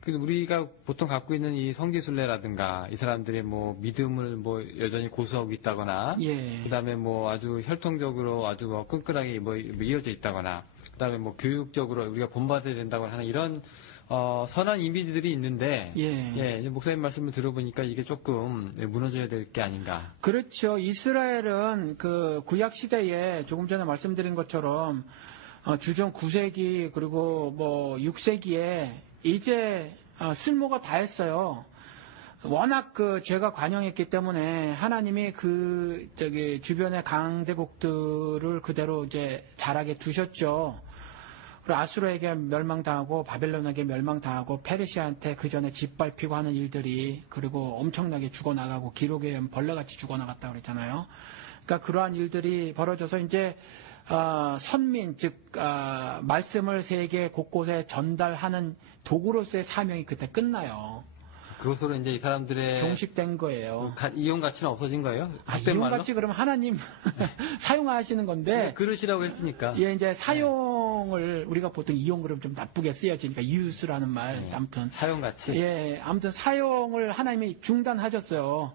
우리가 보통 갖고 있는 이 성지순례라든가 이 사람들의 뭐 믿음을 뭐 여전히 고수하고 있다거나, 예. 그다음에 뭐 아주 혈통적으로 아주 뭐 끈끈하게 뭐 이어져 있다거나, 그다음에 뭐 교육적으로 우리가 본받아야 된다거나 하는 이런 선한 이미지들이 있는데, 이제 목사님 말씀을 들어보니까 이게 조금 무너져야 될 게 아닌가. 그렇죠. 이스라엘은 그 구약 시대에 조금 전에 말씀드린 것처럼 주전 9세기 그리고 뭐 6세기에 이제 쓸모가 다했어요. 워낙 그 죄가 관영했기 때문에 하나님이 주변의 강대국들을 그대로 이제 자라게 두셨죠. 그리고 아수르에게 멸망당하고 바벨론에게 멸망당하고 페르시아한테 그 전에 짓밟히고 하는 일들이 그리고 엄청나게 죽어나가고 기록에 의하면 벌레같이 죽어나갔다고 그랬잖아요. 그러니까 그러한 일들이 벌어져서 이제 선민, 즉, 말씀을 세계 곳곳에 전달하는 도구로서의 사명이 그때 끝나요. 그것으로 이제 이 사람들의 종식된 거예요. 이용 가치는 없어진 거예요? 이용 가치 그러면 하나님 사용하시는 건데. 그러시라고 했으니까. 예, 이제 사용을 우리가 보통 이용 그러면 좀 나쁘게 쓰여지니까 use라는 말. 아무튼. 사용 가치. 예, 아무튼 사용을 하나님이 중단하셨어요.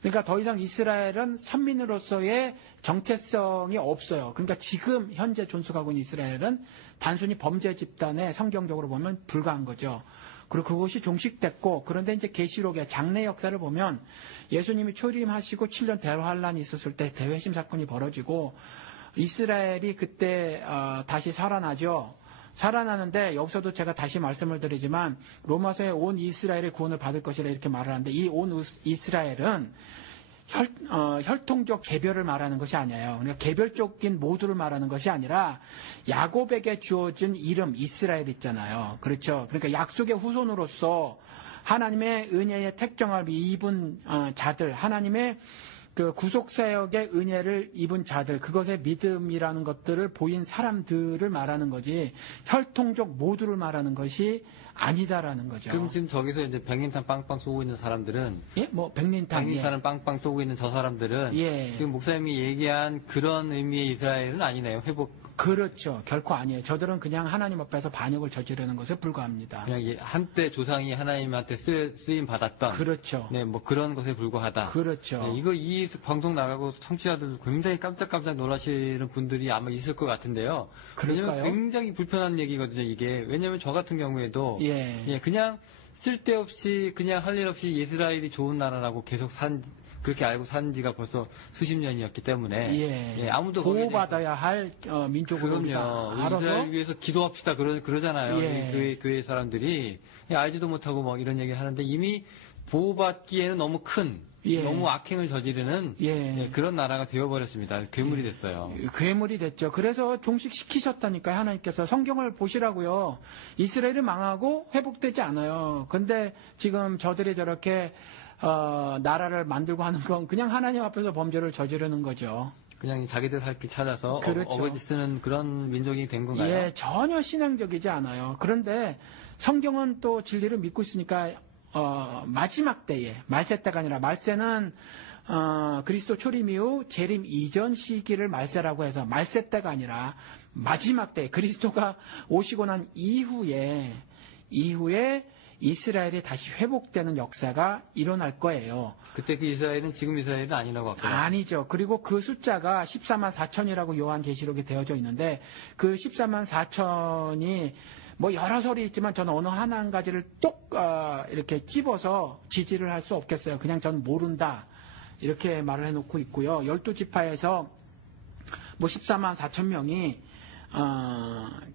그러니까 더 이상 이스라엘은 선민으로서의 정체성이 없어요. 그러니까 지금 현재 존속하고 있는 이스라엘은 단순히 범죄 집단에 성경적으로 보면 불과한 거죠. 그리고 그것이 종식됐고, 그런데 이제 계시록의 장래 역사를 보면 예수님이 초림하시고 7년 대환란이 있었을 때 대회심 사건이 벌어지고 이스라엘이 그때 다시 살아나죠. 살아나는데 여기서도 제가 다시 말씀을 드리지만 로마서에 온 이스라엘의 구원을 받을 것이라 이렇게 말을 하는데 이 온 이스라엘은 혈통적 개별을 말하는 것이 아니에요. 그러니까 개별적인 모두를 말하는 것이 아니라 야곱에게 주어진 이름 이스라엘 있잖아요. 그렇죠. 그러니까 약속의 후손으로서 하나님의 은혜의 택정을 입은 자들, 하나님의 그 구속사역의 은혜를 입은 자들, 그것의 믿음이라는 것들을 보인 사람들을 말하는 거지 혈통적 모두를 말하는 것이 아니다라는 거죠. 그럼 지금 저기서 이제 백린탄 빵빵 쏘고 있는 사람들은 예, 뭐 백린탄을 빵빵 쏘고 있는 저 사람들은 예. 지금 목사님이 얘기한 그런 의미의 이스라엘은 아니네요. 회복. 그렇죠. 결코 아니에요. 저들은 그냥 하나님 앞에서 반역을 저지르는 것에 불과합니다. 그냥 한때 조상이 하나님한테 쓰임 받았던. 그렇죠. 네, 뭐 그런 것에 불과하다. 그렇죠. 네, 이 방송 나가고 청취자들 굉장히 깜짝깜짝 놀라시는 분들이 아마 있을 것 같은데요. 그럴까요? 왜냐면 굉장히 불편한 얘기거든요, 이게. 왜냐면 저 같은 경우에도. 예. 그냥 쓸데없이, 그냥 할 일 없이 이스라엘이 좋은 나라라고 계속 그렇게 알고 산 지가 벌써 수십 년이었기 때문에. 예. 아무도 보호받아야 할 민족으로 그럼요. 우리가 알아서 이스라엘 위해서 기도합시다 그러잖아요. 예. 교회 사람들이 알지도 못하고 뭐 이런 얘기 하는데 이미 보호받기에는 너무 큰 예. 너무 악행을 저지르는 예. 그런 나라가 되어버렸습니다. 괴물이 됐어요. 괴물이 됐죠. 그래서 종식시키셨다니까요. 하나님께서 성경을 보시라고요. 이스라엘이 망하고 회복되지 않아요. 근데 지금 저들이 저렇게 나라를 만들고 하는 건 그냥 하나님 앞에서 범죄를 저지르는 거죠. 그냥 자기들 살 길 찾아서 그렇죠. 어거지 쓰는 그런 민족이 된 건가요? 예, 전혀 신앙적이지 않아요. 그런데 성경은 또 진리를 믿고 있으니까 마지막 때에 말세 때가 아니라 말세는 그리스도 초림 이후 재림 이전 시기를 말세라고 해서 말세 때가 아니라 마지막 때 그리스도가 오시고 난 이후에 이스라엘이 다시 회복되는 역사가 일어날 거예요. 그때 그 이스라엘은 지금 이스라엘은 아니라고 아까 아니죠. 그리고 그 숫자가 14만 4천이라고 요한계시록에 되어져 있는데 그 14만 4천이 뭐 여러 설이 있지만 저는 어느 한 가지를 똑 이렇게 찝어서 지지를 할 수 없겠어요. 그냥 저는 모른다. 이렇게 말을 해놓고 있고요. 12지파에서 뭐 14만 4천 명이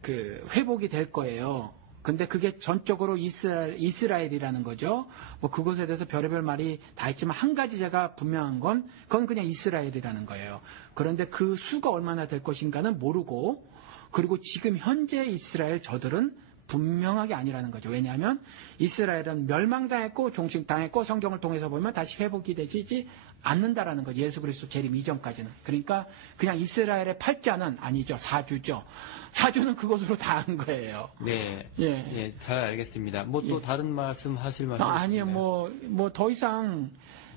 그 회복이 될 거예요. 근데 그게 전적으로 이스라엘이라는 거죠. 뭐 그것에 대해서 별의별 말이 다 있지만 한 가지 제가 분명한 건 그건 그냥 이스라엘이라는 거예요. 그런데 그 수가 얼마나 될 것인가는 모르고 그리고 지금 현재 이스라엘 저들은 분명하게 아니라는 거죠. 왜냐하면 이스라엘은 멸망당했고 종식당했고 성경을 통해서 보면 다시 회복이 되지 않는다라는 거죠. 예수 그리스도 재림 이전까지는. 그러니까 그냥 이스라엘의 팔자는 아니죠. 사주죠. 사주는 그것으로 다 한 거예요. 네. 예. 잘 알겠습니다. 뭐 또 다른 말씀 하실 말씀 아니요. 뭐 더 이상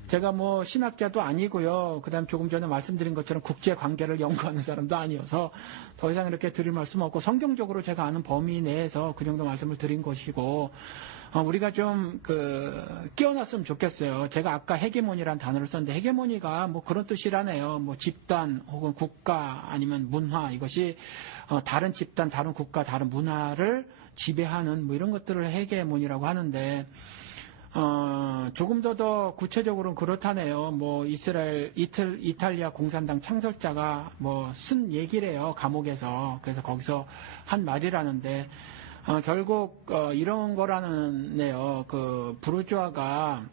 제가 뭐 신학자도 아니고요. 그다음 조금 전에 말씀드린 것처럼 국제 관계를 연구하는 사람도 아니어서 더 이상 이렇게 드릴 말씀 없고 성경적으로 제가 아는 범위 내에서 그 정도 말씀을 드린 것이고 우리가 좀 끼어났으면 좋겠어요. 제가 아까 헤게모니라는 단어를 썼는데 헤게모니가 뭐 그런 뜻이라네요. 뭐 집단 혹은 국가 아니면 문화 이것이 다른 집단, 다른 국가, 다른 문화를 지배하는 뭐 이런 것들을 헤게모니라고 하는데 조금 더 구체적으로는 그렇다네요. 뭐 이탈리아 공산당 창설자가 뭐 쓴 얘기래요. 감옥에서. 그래서 거기서 한 말이라는데 결국 이런 거라는네요. 그 부르주아가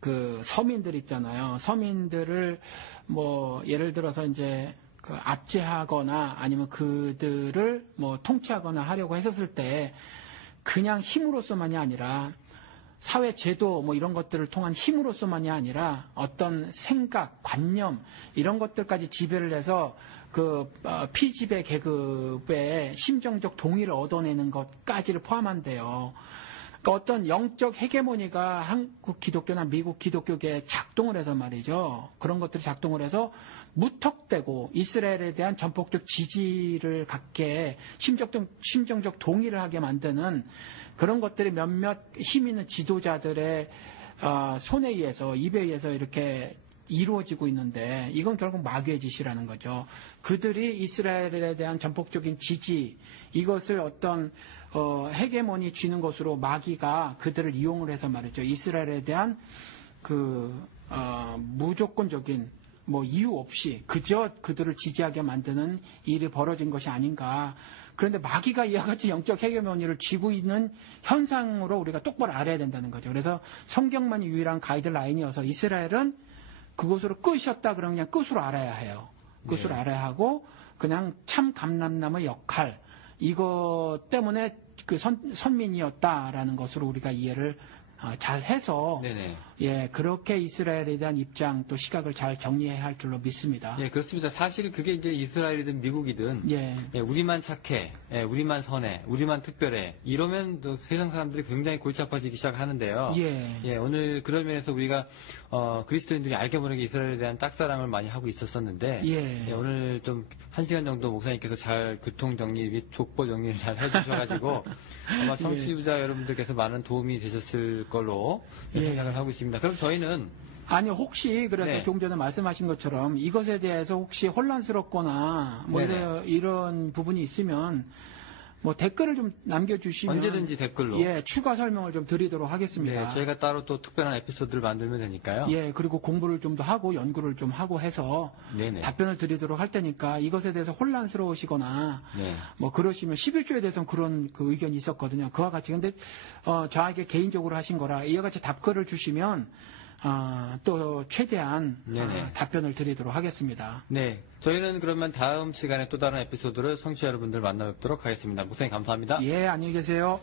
그 서민들 있잖아요. 서민들을 뭐 예를 들어서 이제 그 압제하거나 아니면 그들을 뭐 통치하거나 하려고 했었을 때 그냥 힘으로서만이 아니라 사회 제도 뭐 이런 것들을 통한 힘으로서만이 아니라 어떤 생각, 관념 이런 것들까지 지배를 해서 그 피지배 계급의 심정적 동의를 얻어내는 것까지를 포함한대요. 그러니까 어떤 영적 헤게모니가 한국 기독교나 미국 기독교계에 작동을 해서 말이죠. 그런 것들이 작동을 해서 무턱대고 이스라엘에 대한 전폭적 지지를 갖게 심정적 동의를 하게 만드는 그런 것들이 몇몇 힘 있는 지도자들의 손에 의해서 입에 의해서 이렇게 이루어지고 있는데 이건 결국 마귀의 짓이라는 거죠. 그들이 이스라엘에 대한 전폭적인 지지 이것을 어떤 헤게모니 쥐는 것으로 마귀가 그들을 이용을 해서 말이죠. 이스라엘에 대한 무조건적인 뭐 이유 없이 그저 그들을 지지하게 만드는 일이 벌어진 것이 아닌가. 그런데 마귀가 이와 같이 영적 헤게모니를 쥐고 있는 현상으로 우리가 똑바로 알아야 된다는 거죠. 그래서 성경만이 유일한 가이드라인이어서 이스라엘은 그것으로 끝이었다 그러면 그냥 끝으로 알아야 해요. 끝으로 알아야 하고 그냥 참 감람남의 역할 이것 때문에 그 선민이었다라는 것으로 우리가 이해를 잘 해서 네네. 예 그렇게 이스라엘에 대한 입장 또 시각을 잘 정리해야 할 줄로 믿습니다. 예, 그렇습니다. 사실 그게 이제 이스라엘이든 미국이든 예. 예, 우리만 착해, 예, 우리만 선해, 우리만 특별해 이러면 또 세상 사람들이 굉장히 골치 아파지기 시작하는데요. 예. 오늘 그런 면에서 우리가 그리스도인들이 알게 모르게 이스라엘에 대한 짝사랑을 많이 하고 있었었는데 예. 오늘 좀 1시간 정도 목사님께서 잘 교통 정리 및 족보 정리를 잘 해주셔가지고 아마 청취자 여러분들께서 많은 도움이 되셨을 걸로 생각을 하고 있습니다. 그럼 저희는 아니 혹시 그래서 네. 조금 전에 말씀하신 것처럼 이것에 대해서 혹시 혼란스럽거나 뭐 네네. 이런 부분이 있으면 뭐 댓글을 좀 남겨주시면 언제든지 댓글로 예 추가 설명을 좀 드리도록 하겠습니다. 네, 저희가 따로 또 특별한 에피소드를 만들면 되니까요. 예 그리고 공부를 좀 더 하고 연구를 좀 하고 해서 네네. 답변을 드리도록 할 테니까 이것에 대해서 혼란스러우시거나 네. 뭐 그러시면 11조에 대해서는 그런 그 의견이 있었거든요. 그와 같이 근데 저에게 개인적으로 하신 거라 이와 같이 답글을 주시면 또 최대한 네네. 답변을 드리도록 하겠습니다. 네. 저희는 그러면 다음 시간에 또 다른 에피소드를 청취자 여러분들 만나뵙도록 하겠습니다. 목사님 감사합니다. 예, 안녕히 계세요.